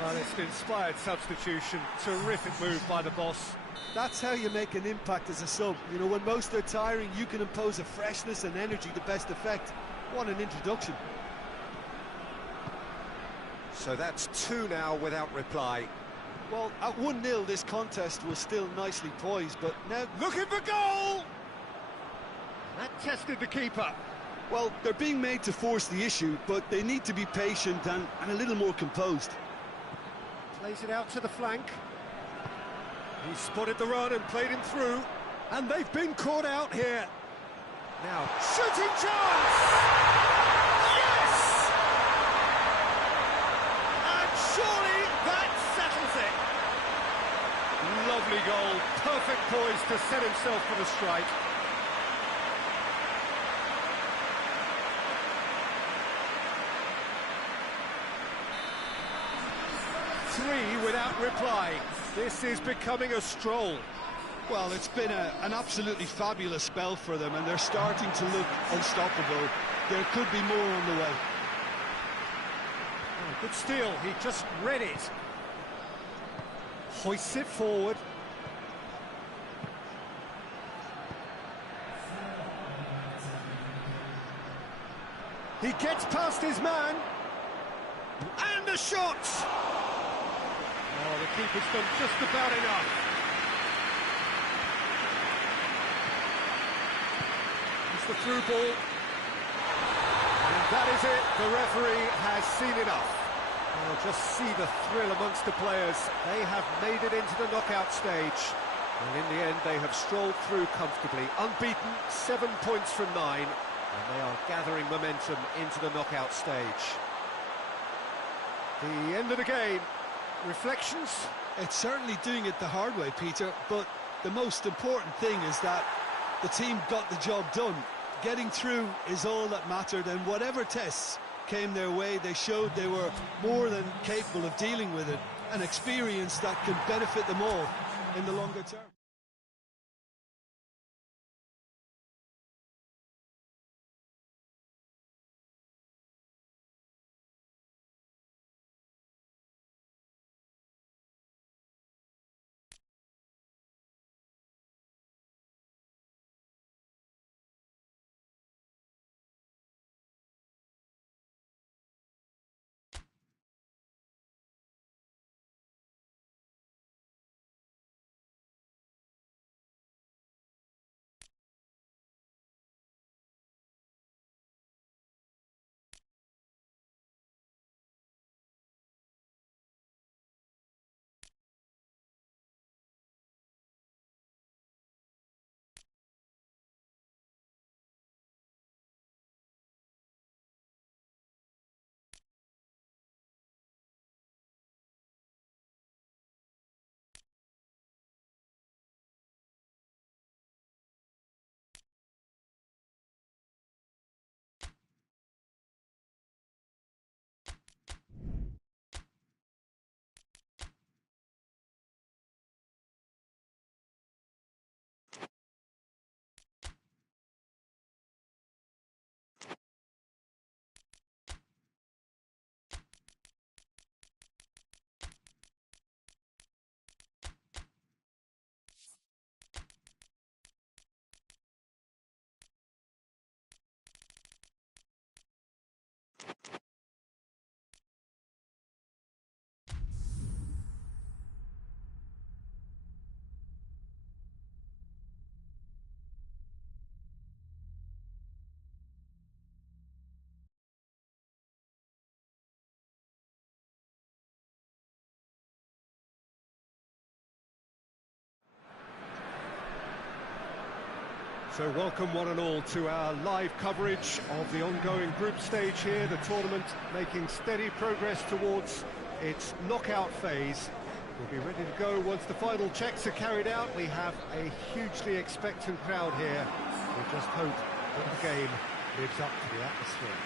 Well, it's an inspired substitution. Terrific move by the boss. That's how you make an impact as a sub. You know, when most are tiring, you can impose a freshness and energy to best effect. What an introduction. So that's two now without reply. Well, at 1-0, this contest was still nicely poised, but now... Looking for goal! That tested the keeper. Well, they're being made to force the issue, but they need to be patient and a little more composed. Plays it out to the flank. He spotted the run and played him through. And they've been caught out here. Now, shooting chance! Yes! And surely that settles it. Lovely goal. Perfect poise to set himself for the strike. Three without reply. This is becoming a stroll. Well, it's been an absolutely fabulous spell for them, and they're starting to look unstoppable. There could be more on the way. Oh, good steal. He just read it. Hoists it forward. He gets past his man. And a shot! Oh, the keeper's done just about enough. It's the through ball. And that is it. The referee has seen enough. Oh, just see the thrill amongst the players. They have made it into the knockout stage. And in the end, they have strolled through comfortably. Unbeaten, 7 points from 9. And they are gathering momentum into the knockout stage. The end of the game. Reflections? It's certainly doing it the hard way, Peter, but the most important thing is that the team got the job done. Getting through is all that mattered, and whatever tests came their way, they showed they were more than capable of dealing with it, an experience that can benefit them all in the longer term. So welcome one and all to our live coverage of the ongoing group stage here, the tournament making steady progress towards its knockout phase. We'll be ready to go once the final checks are carried out. We have a hugely expectant crowd here. We just hope that the game lives up to the atmosphere.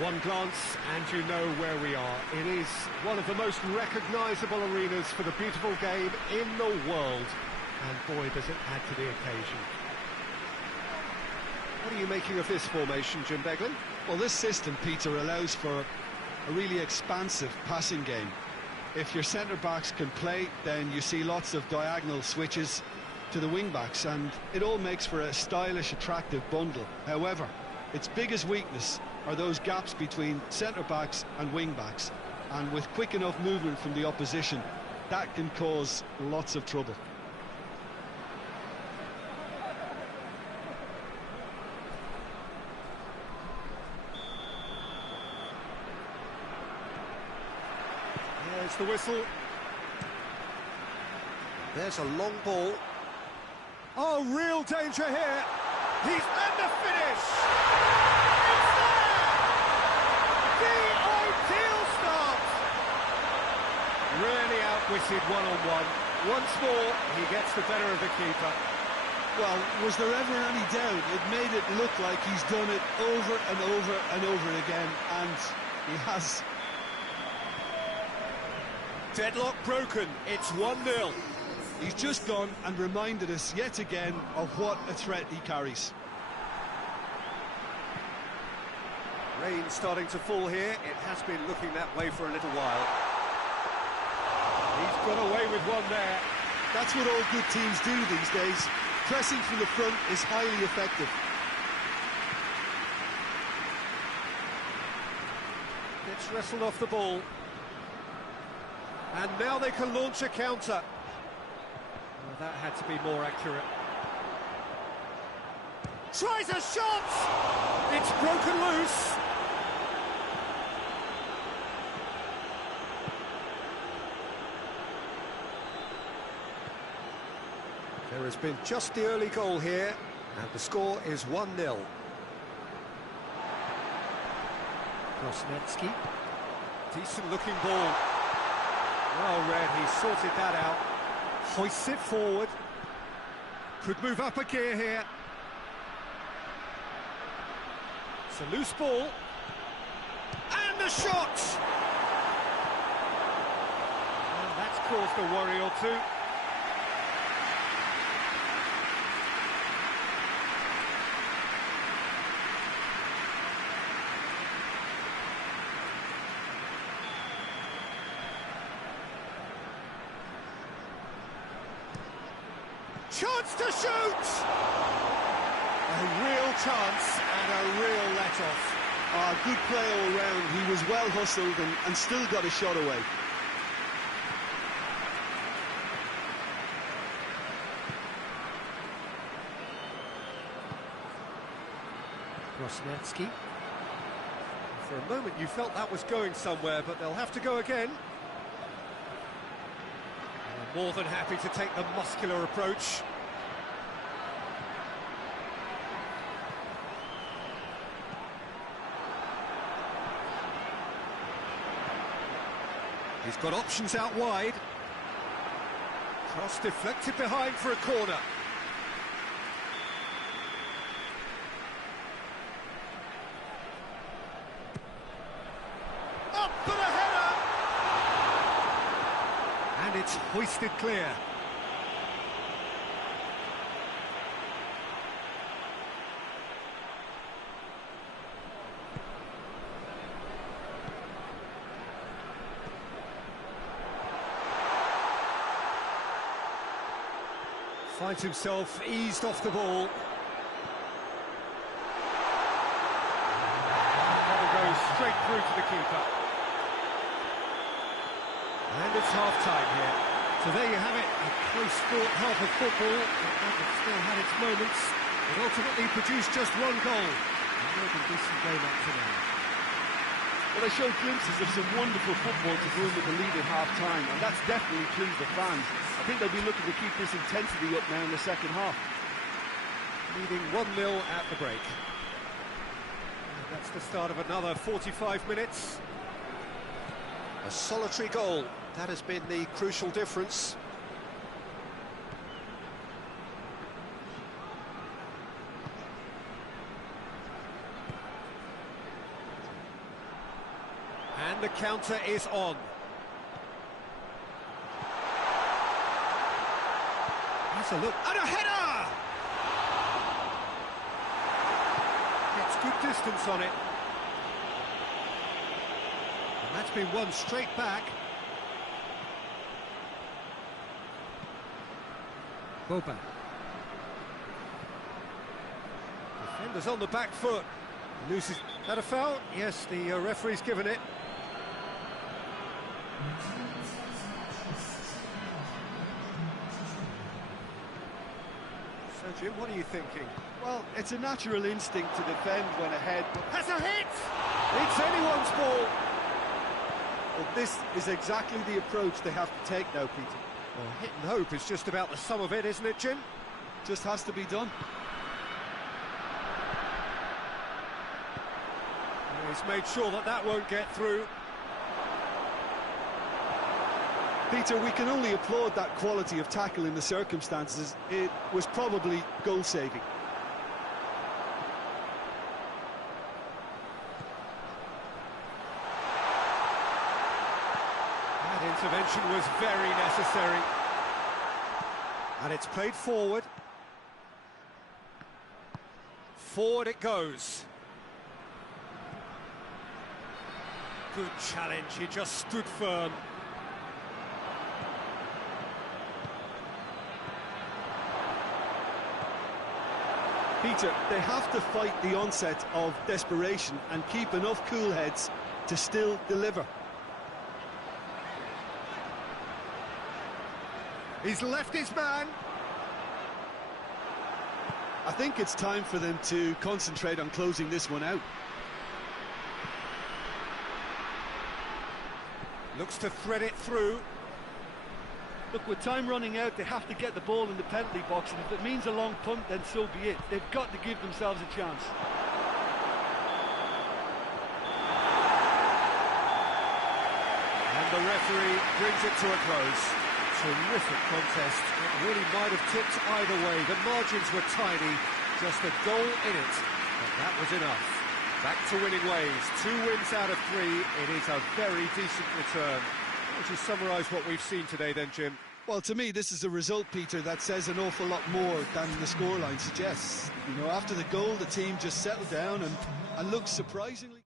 One glance and you know where we are. It is one of the most recognisable arenas for the beautiful game in the world. And boy, does it add to the occasion. What are you making of this formation, Jim Beglin? Well, this system, Peter, allows for a really expansive passing game. If your centre-backs can play, then you see lots of diagonal switches to the wing-backs, and it all makes for a stylish, attractive bundle. However, its biggest weakness are those gaps between centre-backs and wing-backs, and with quick enough movement from the opposition, that can cause lots of trouble. There's the whistle. There's a long ball. Oh, real danger here. He's at the finish. It's there. The ideal start. Really outwitted one-on-one. Once more, he gets the better of the keeper. Well, was there ever any doubt? It made it look like he's done it over and over and over again, and he has. Deadlock broken. It's 1-0. He's just gone and reminded us yet again of what a threat he carries. Rain starting to fall here. It has been looking that way for a little while. He's got away with one there. That's what all good teams do these days. Pressing from the front is highly effective. It's wrestled off the ball. And now they can launch a counter. Well, that had to be more accurate. Tries a shot! It's broken loose. There has been just the early goal here, and the score is 1-0. Krosnetsky. Decent looking ball. Well read, he sorted that out. Hoists it forward. Could move up a gear here. It's a loose ball. And the shot! And that's caused a worry or two. Chance to shoot! A real chance and a real let-off. Good play all round. He was well hustled and still got a shot away. Krosnetsky. For a moment you felt that was going somewhere, but they'll have to go again. More than happy to take the muscular approach. He's got options out wide. Cross deflected behind for a corner. Up for the header! And it's hoisted clear. Finds himself eased off the ball. Ball goes straight through to the keeper. And it's half-time here. So there you have it, a close-fought half of football, but it still had its moments. It ultimately produced just one goal. A more than decent game up to now. Well, they showed glimpses of some wonderful football to go in with the lead at half-time, and that's definitely pleased the fans. I think they'll be looking to keep this intensity up now in the second half. Leading 1-0 at the break. And that's the start of another 45 minutes. A solitary goal, that has been the crucial difference. And the counter is on. That's a look. And a header! Gets good distance on it. And that's been won straight back. Boba. Defender's on the back foot. Loses. Is that a foul? Yes, the referee's given it. So, Jim, what are you thinking? Well, it's a natural instinct to defend when ahead, but Has a hit! It's anyone's ball! well, this is exactly the approach they have to take now, Peter. Well, hit and hope is just about the sum of it, isn't it, Jim? Just has to be done. He's made sure that that won't get through. Peter, we can only applaud that quality of tackle in the circumstances. It was probably goal-saving. That intervention was very necessary. And it's played forward. Forward it goes. Good challenge, he just stood firm. Peter, they have to fight the onset of desperation and keep enough cool heads to still deliver. He's left his man. I think it's time for them to concentrate on closing this one out. Looks to thread it through. Look, with time running out, they have to get the ball in the penalty box, and if it means a long punt, then so be it. They've got to give themselves a chance. And the referee brings it to a close. Terrific contest. It really might have tipped either way. The margins were tiny, just a goal in it, but that was enough. Back to winning ways. 2 wins out of 3. It is a very decent return. How would you summarise what we've seen today then, Jim? Well, to me, this is a result, Peter, that says an awful lot more than the scoreline suggests. You know, after the goal, the team just settled down and looked surprisingly...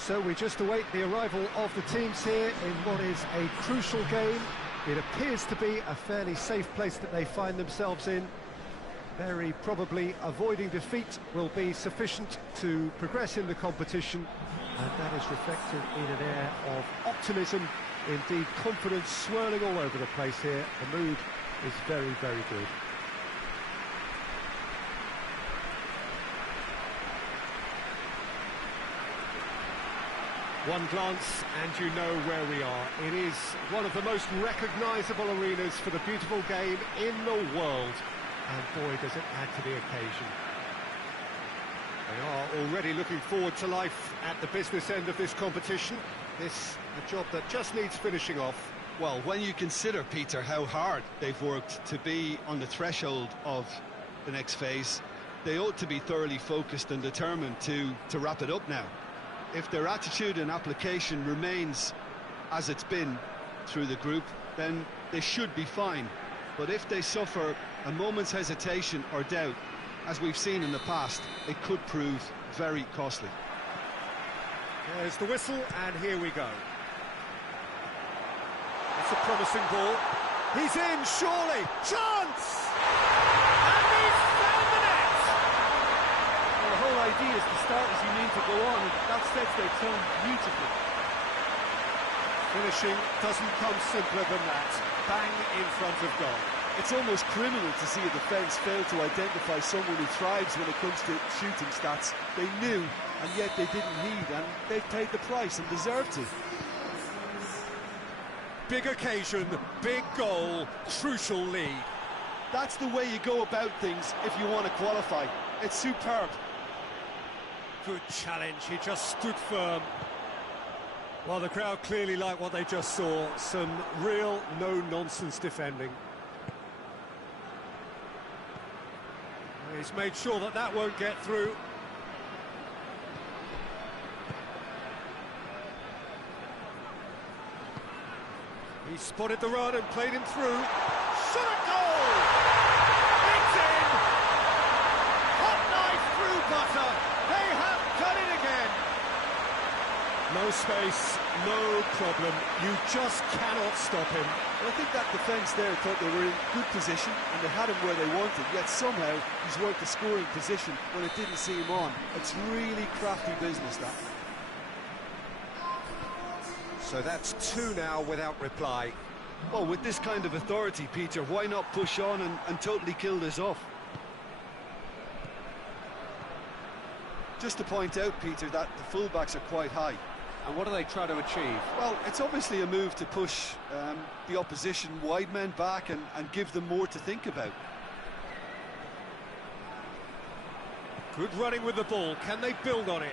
So we just await the arrival of the teams here in what is a crucial game. It appears to be a fairly safe place that they find themselves in. Very probably avoiding defeat will be sufficient to progress in the competition, and that is reflected in an air of optimism, indeed confidence swirling all over the place here. The mood is very, very good. One glance and you know where we are. It is one of the most recognisable arenas for the beautiful game in the world. And boy, does it add to the occasion. They are already looking forward to life at the business end of this competition. This, a job that just needs finishing off. Well, when you consider, Peter, how hard they've worked to be on the threshold of the next phase, they ought to be thoroughly focused and determined to wrap it up now. If their attitude and application remains as it's been through the group, then they should be fine. But if they suffer a moment's hesitation or doubt, as we've seen in the past, it could prove very costly. There's the whistle, and here we go. It's a promising ball. He's in, surely! Chance! And he's found the net! Well, the whole idea is to start as you mean to go on, and that sets their tone beautifully. Finishing doesn't come simpler than that. Bang in front of goal. It's almost criminal to see a defence fail to identify someone who thrives when it comes to shooting stats. They knew, and yet they didn't heed, and they've paid the price and deserved to. Big occasion, big goal, crucial lead. That's the way you go about things if you want to qualify. It's superb. Good challenge, he just stood firm. Well, the crowd clearly like what they just saw. Some real no-nonsense defending. He's made sure that that won't get through. He spotted the run and played him through. Shot a goal! It's in! Hot knife through butter. They have done it again. No space, no problem. You just cannot stop him. Well, I think that defence there thought they were in good position and they had him where they wanted, yet somehow he's worked the scoring position when it didn't see him on. It's really crafty business, that. So that's two now without reply. Well, with this kind of authority, Peter, why not push on and totally kill this off? Just to point out, Peter, that the fullbacks are quite high. And what do they try to achieve? Well, it's obviously a move to push the opposition wide men back and give them more to think about. Good running with the ball. Can they build on it?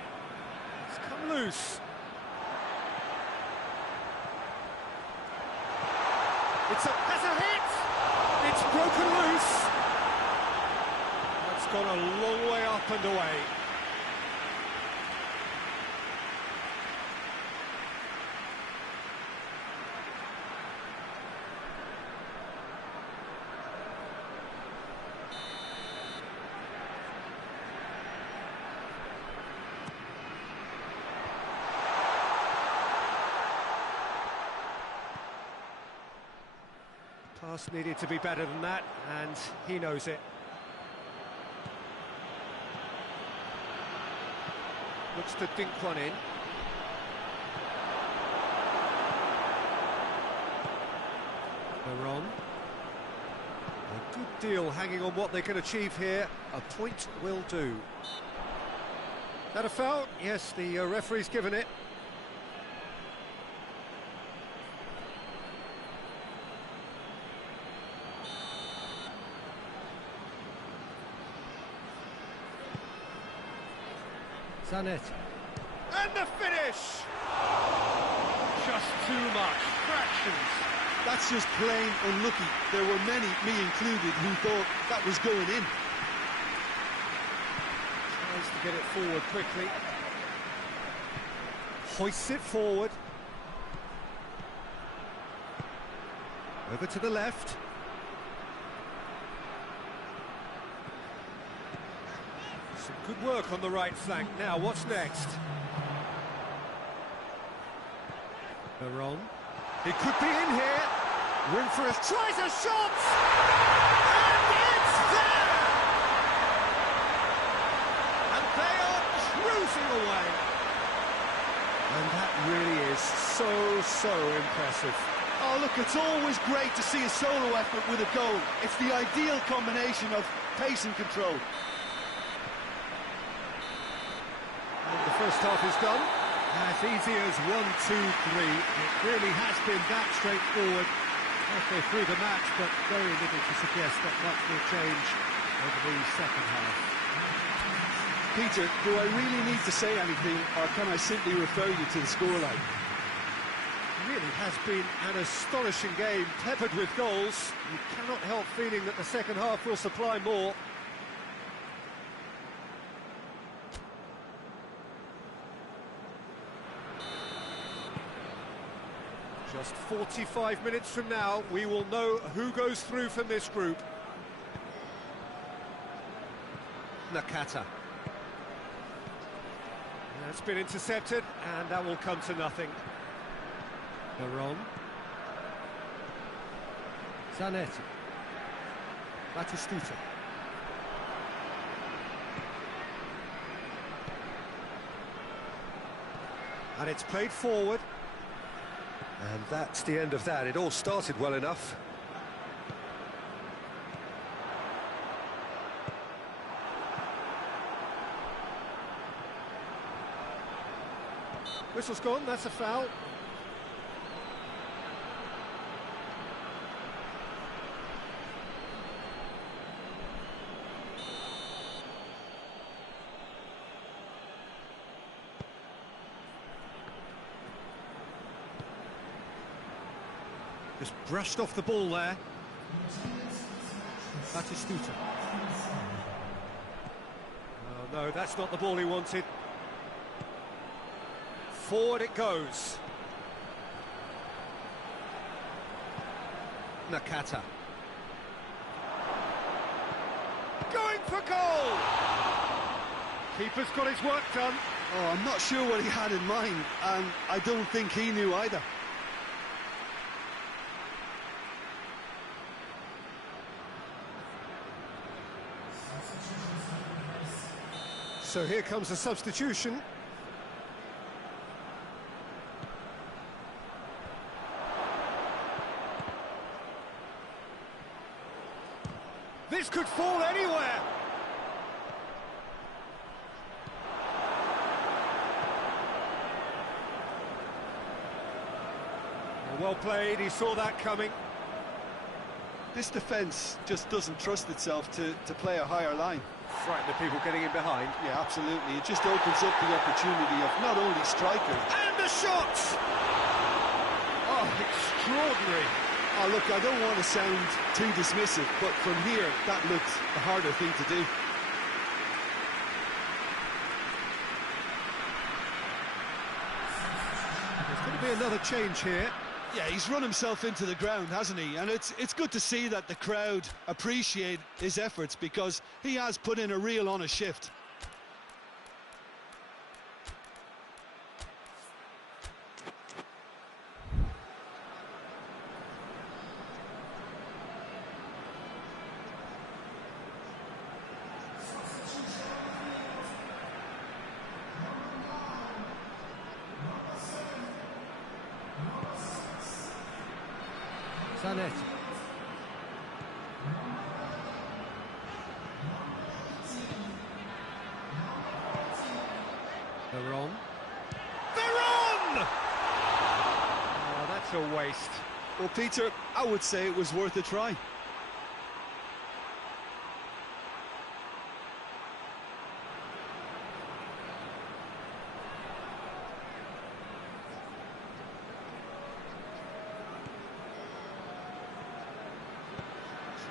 It's come loose. Has a hit! It's broken loose! That's gone a long way up and away. Pass needed to be better than that, and he knows it. Looks to dink one in. Baron. A good deal hanging on what they can achieve here. A point will do. That a foul? Yes, the referee's given it. Zanetti. And the finish! Just too much. Fractions. That's just plain unlucky. There were many, me included, who thought that was going in. Tries to get it forward quickly. Hoists it forward. Over to the left. Some good work on the right flank. Now, what's next? Baron. He could be in here. Room for a... Tries a shot! And it's there! cruising away. And that really is so impressive. Oh, look, it's always great to see a solo effort with a goal. It's the ideal combination of pace and control. And the first half is done. As easy as 1, 2, 3. It really has been that straightforward halfway through the match, but very little to suggest that much will change over the second half. Peter, do I really need to say anything, or can I simply refer you to the scoreline? It really has been an astonishing game, peppered with goals. You cannot help feeling that the second half will supply more. Just 45 minutes from now, we will know who goes through from this group. Nakata. That's been intercepted, and that will come to nothing. Veron. Zanetti. Batistuta. And it's played forward. And that's the end of that. It all started well enough. Whistle's gone, that's a foul. Just brushed off the ball there. Batistuta. Oh no, that's not the ball he wanted. Forward it goes. Nakata. Going for goal! Keeper's got his work done. Oh, I'm not sure what he had in mind, and I don't think he knew either. So here comes a substitution. This could fall anywhere. Well played, he saw that coming. This defence just doesn't trust itself to play a higher line. Frighten the people getting in behind. Yeah, absolutely. It just opens up the opportunity of not only strikers. And the shot! Oh, extraordinary. Oh, look, I don't want to sound too dismissive, but from here, that looked the harder thing to do. There's going to be another change here. Yeah, he's run himself into the ground, hasn't he? And it's good to see that the crowd appreciate his efforts, because he has put in a real honest shift. Zanetti. Veron. Veron! Oh, that's a waste. Well, Peter, I would say it was worth a try.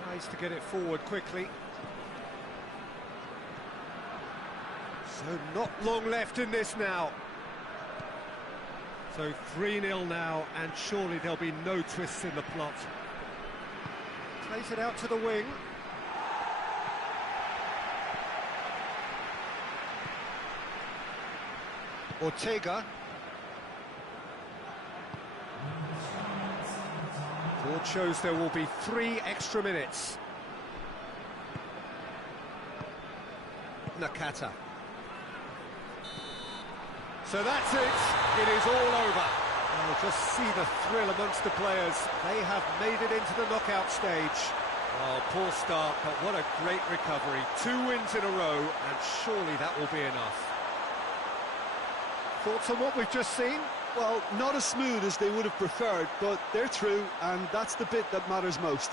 Tries to get it forward quickly. So not long left in this now. So 3-0 now, and surely there'll be no twists in the plot. Plays it out to the wing. Ortega. Board shows there will be 3 extra minutes. Nakata. So that's it. It is all over. Well, just see the thrill amongst the players. They have made it into the knockout stage. Oh, poor start, but what a great recovery. 2 wins in a row, and surely that will be enough. Thoughts on what we've just seen? Well, not as smooth as they would have preferred, but they're through, and that's the bit that matters most.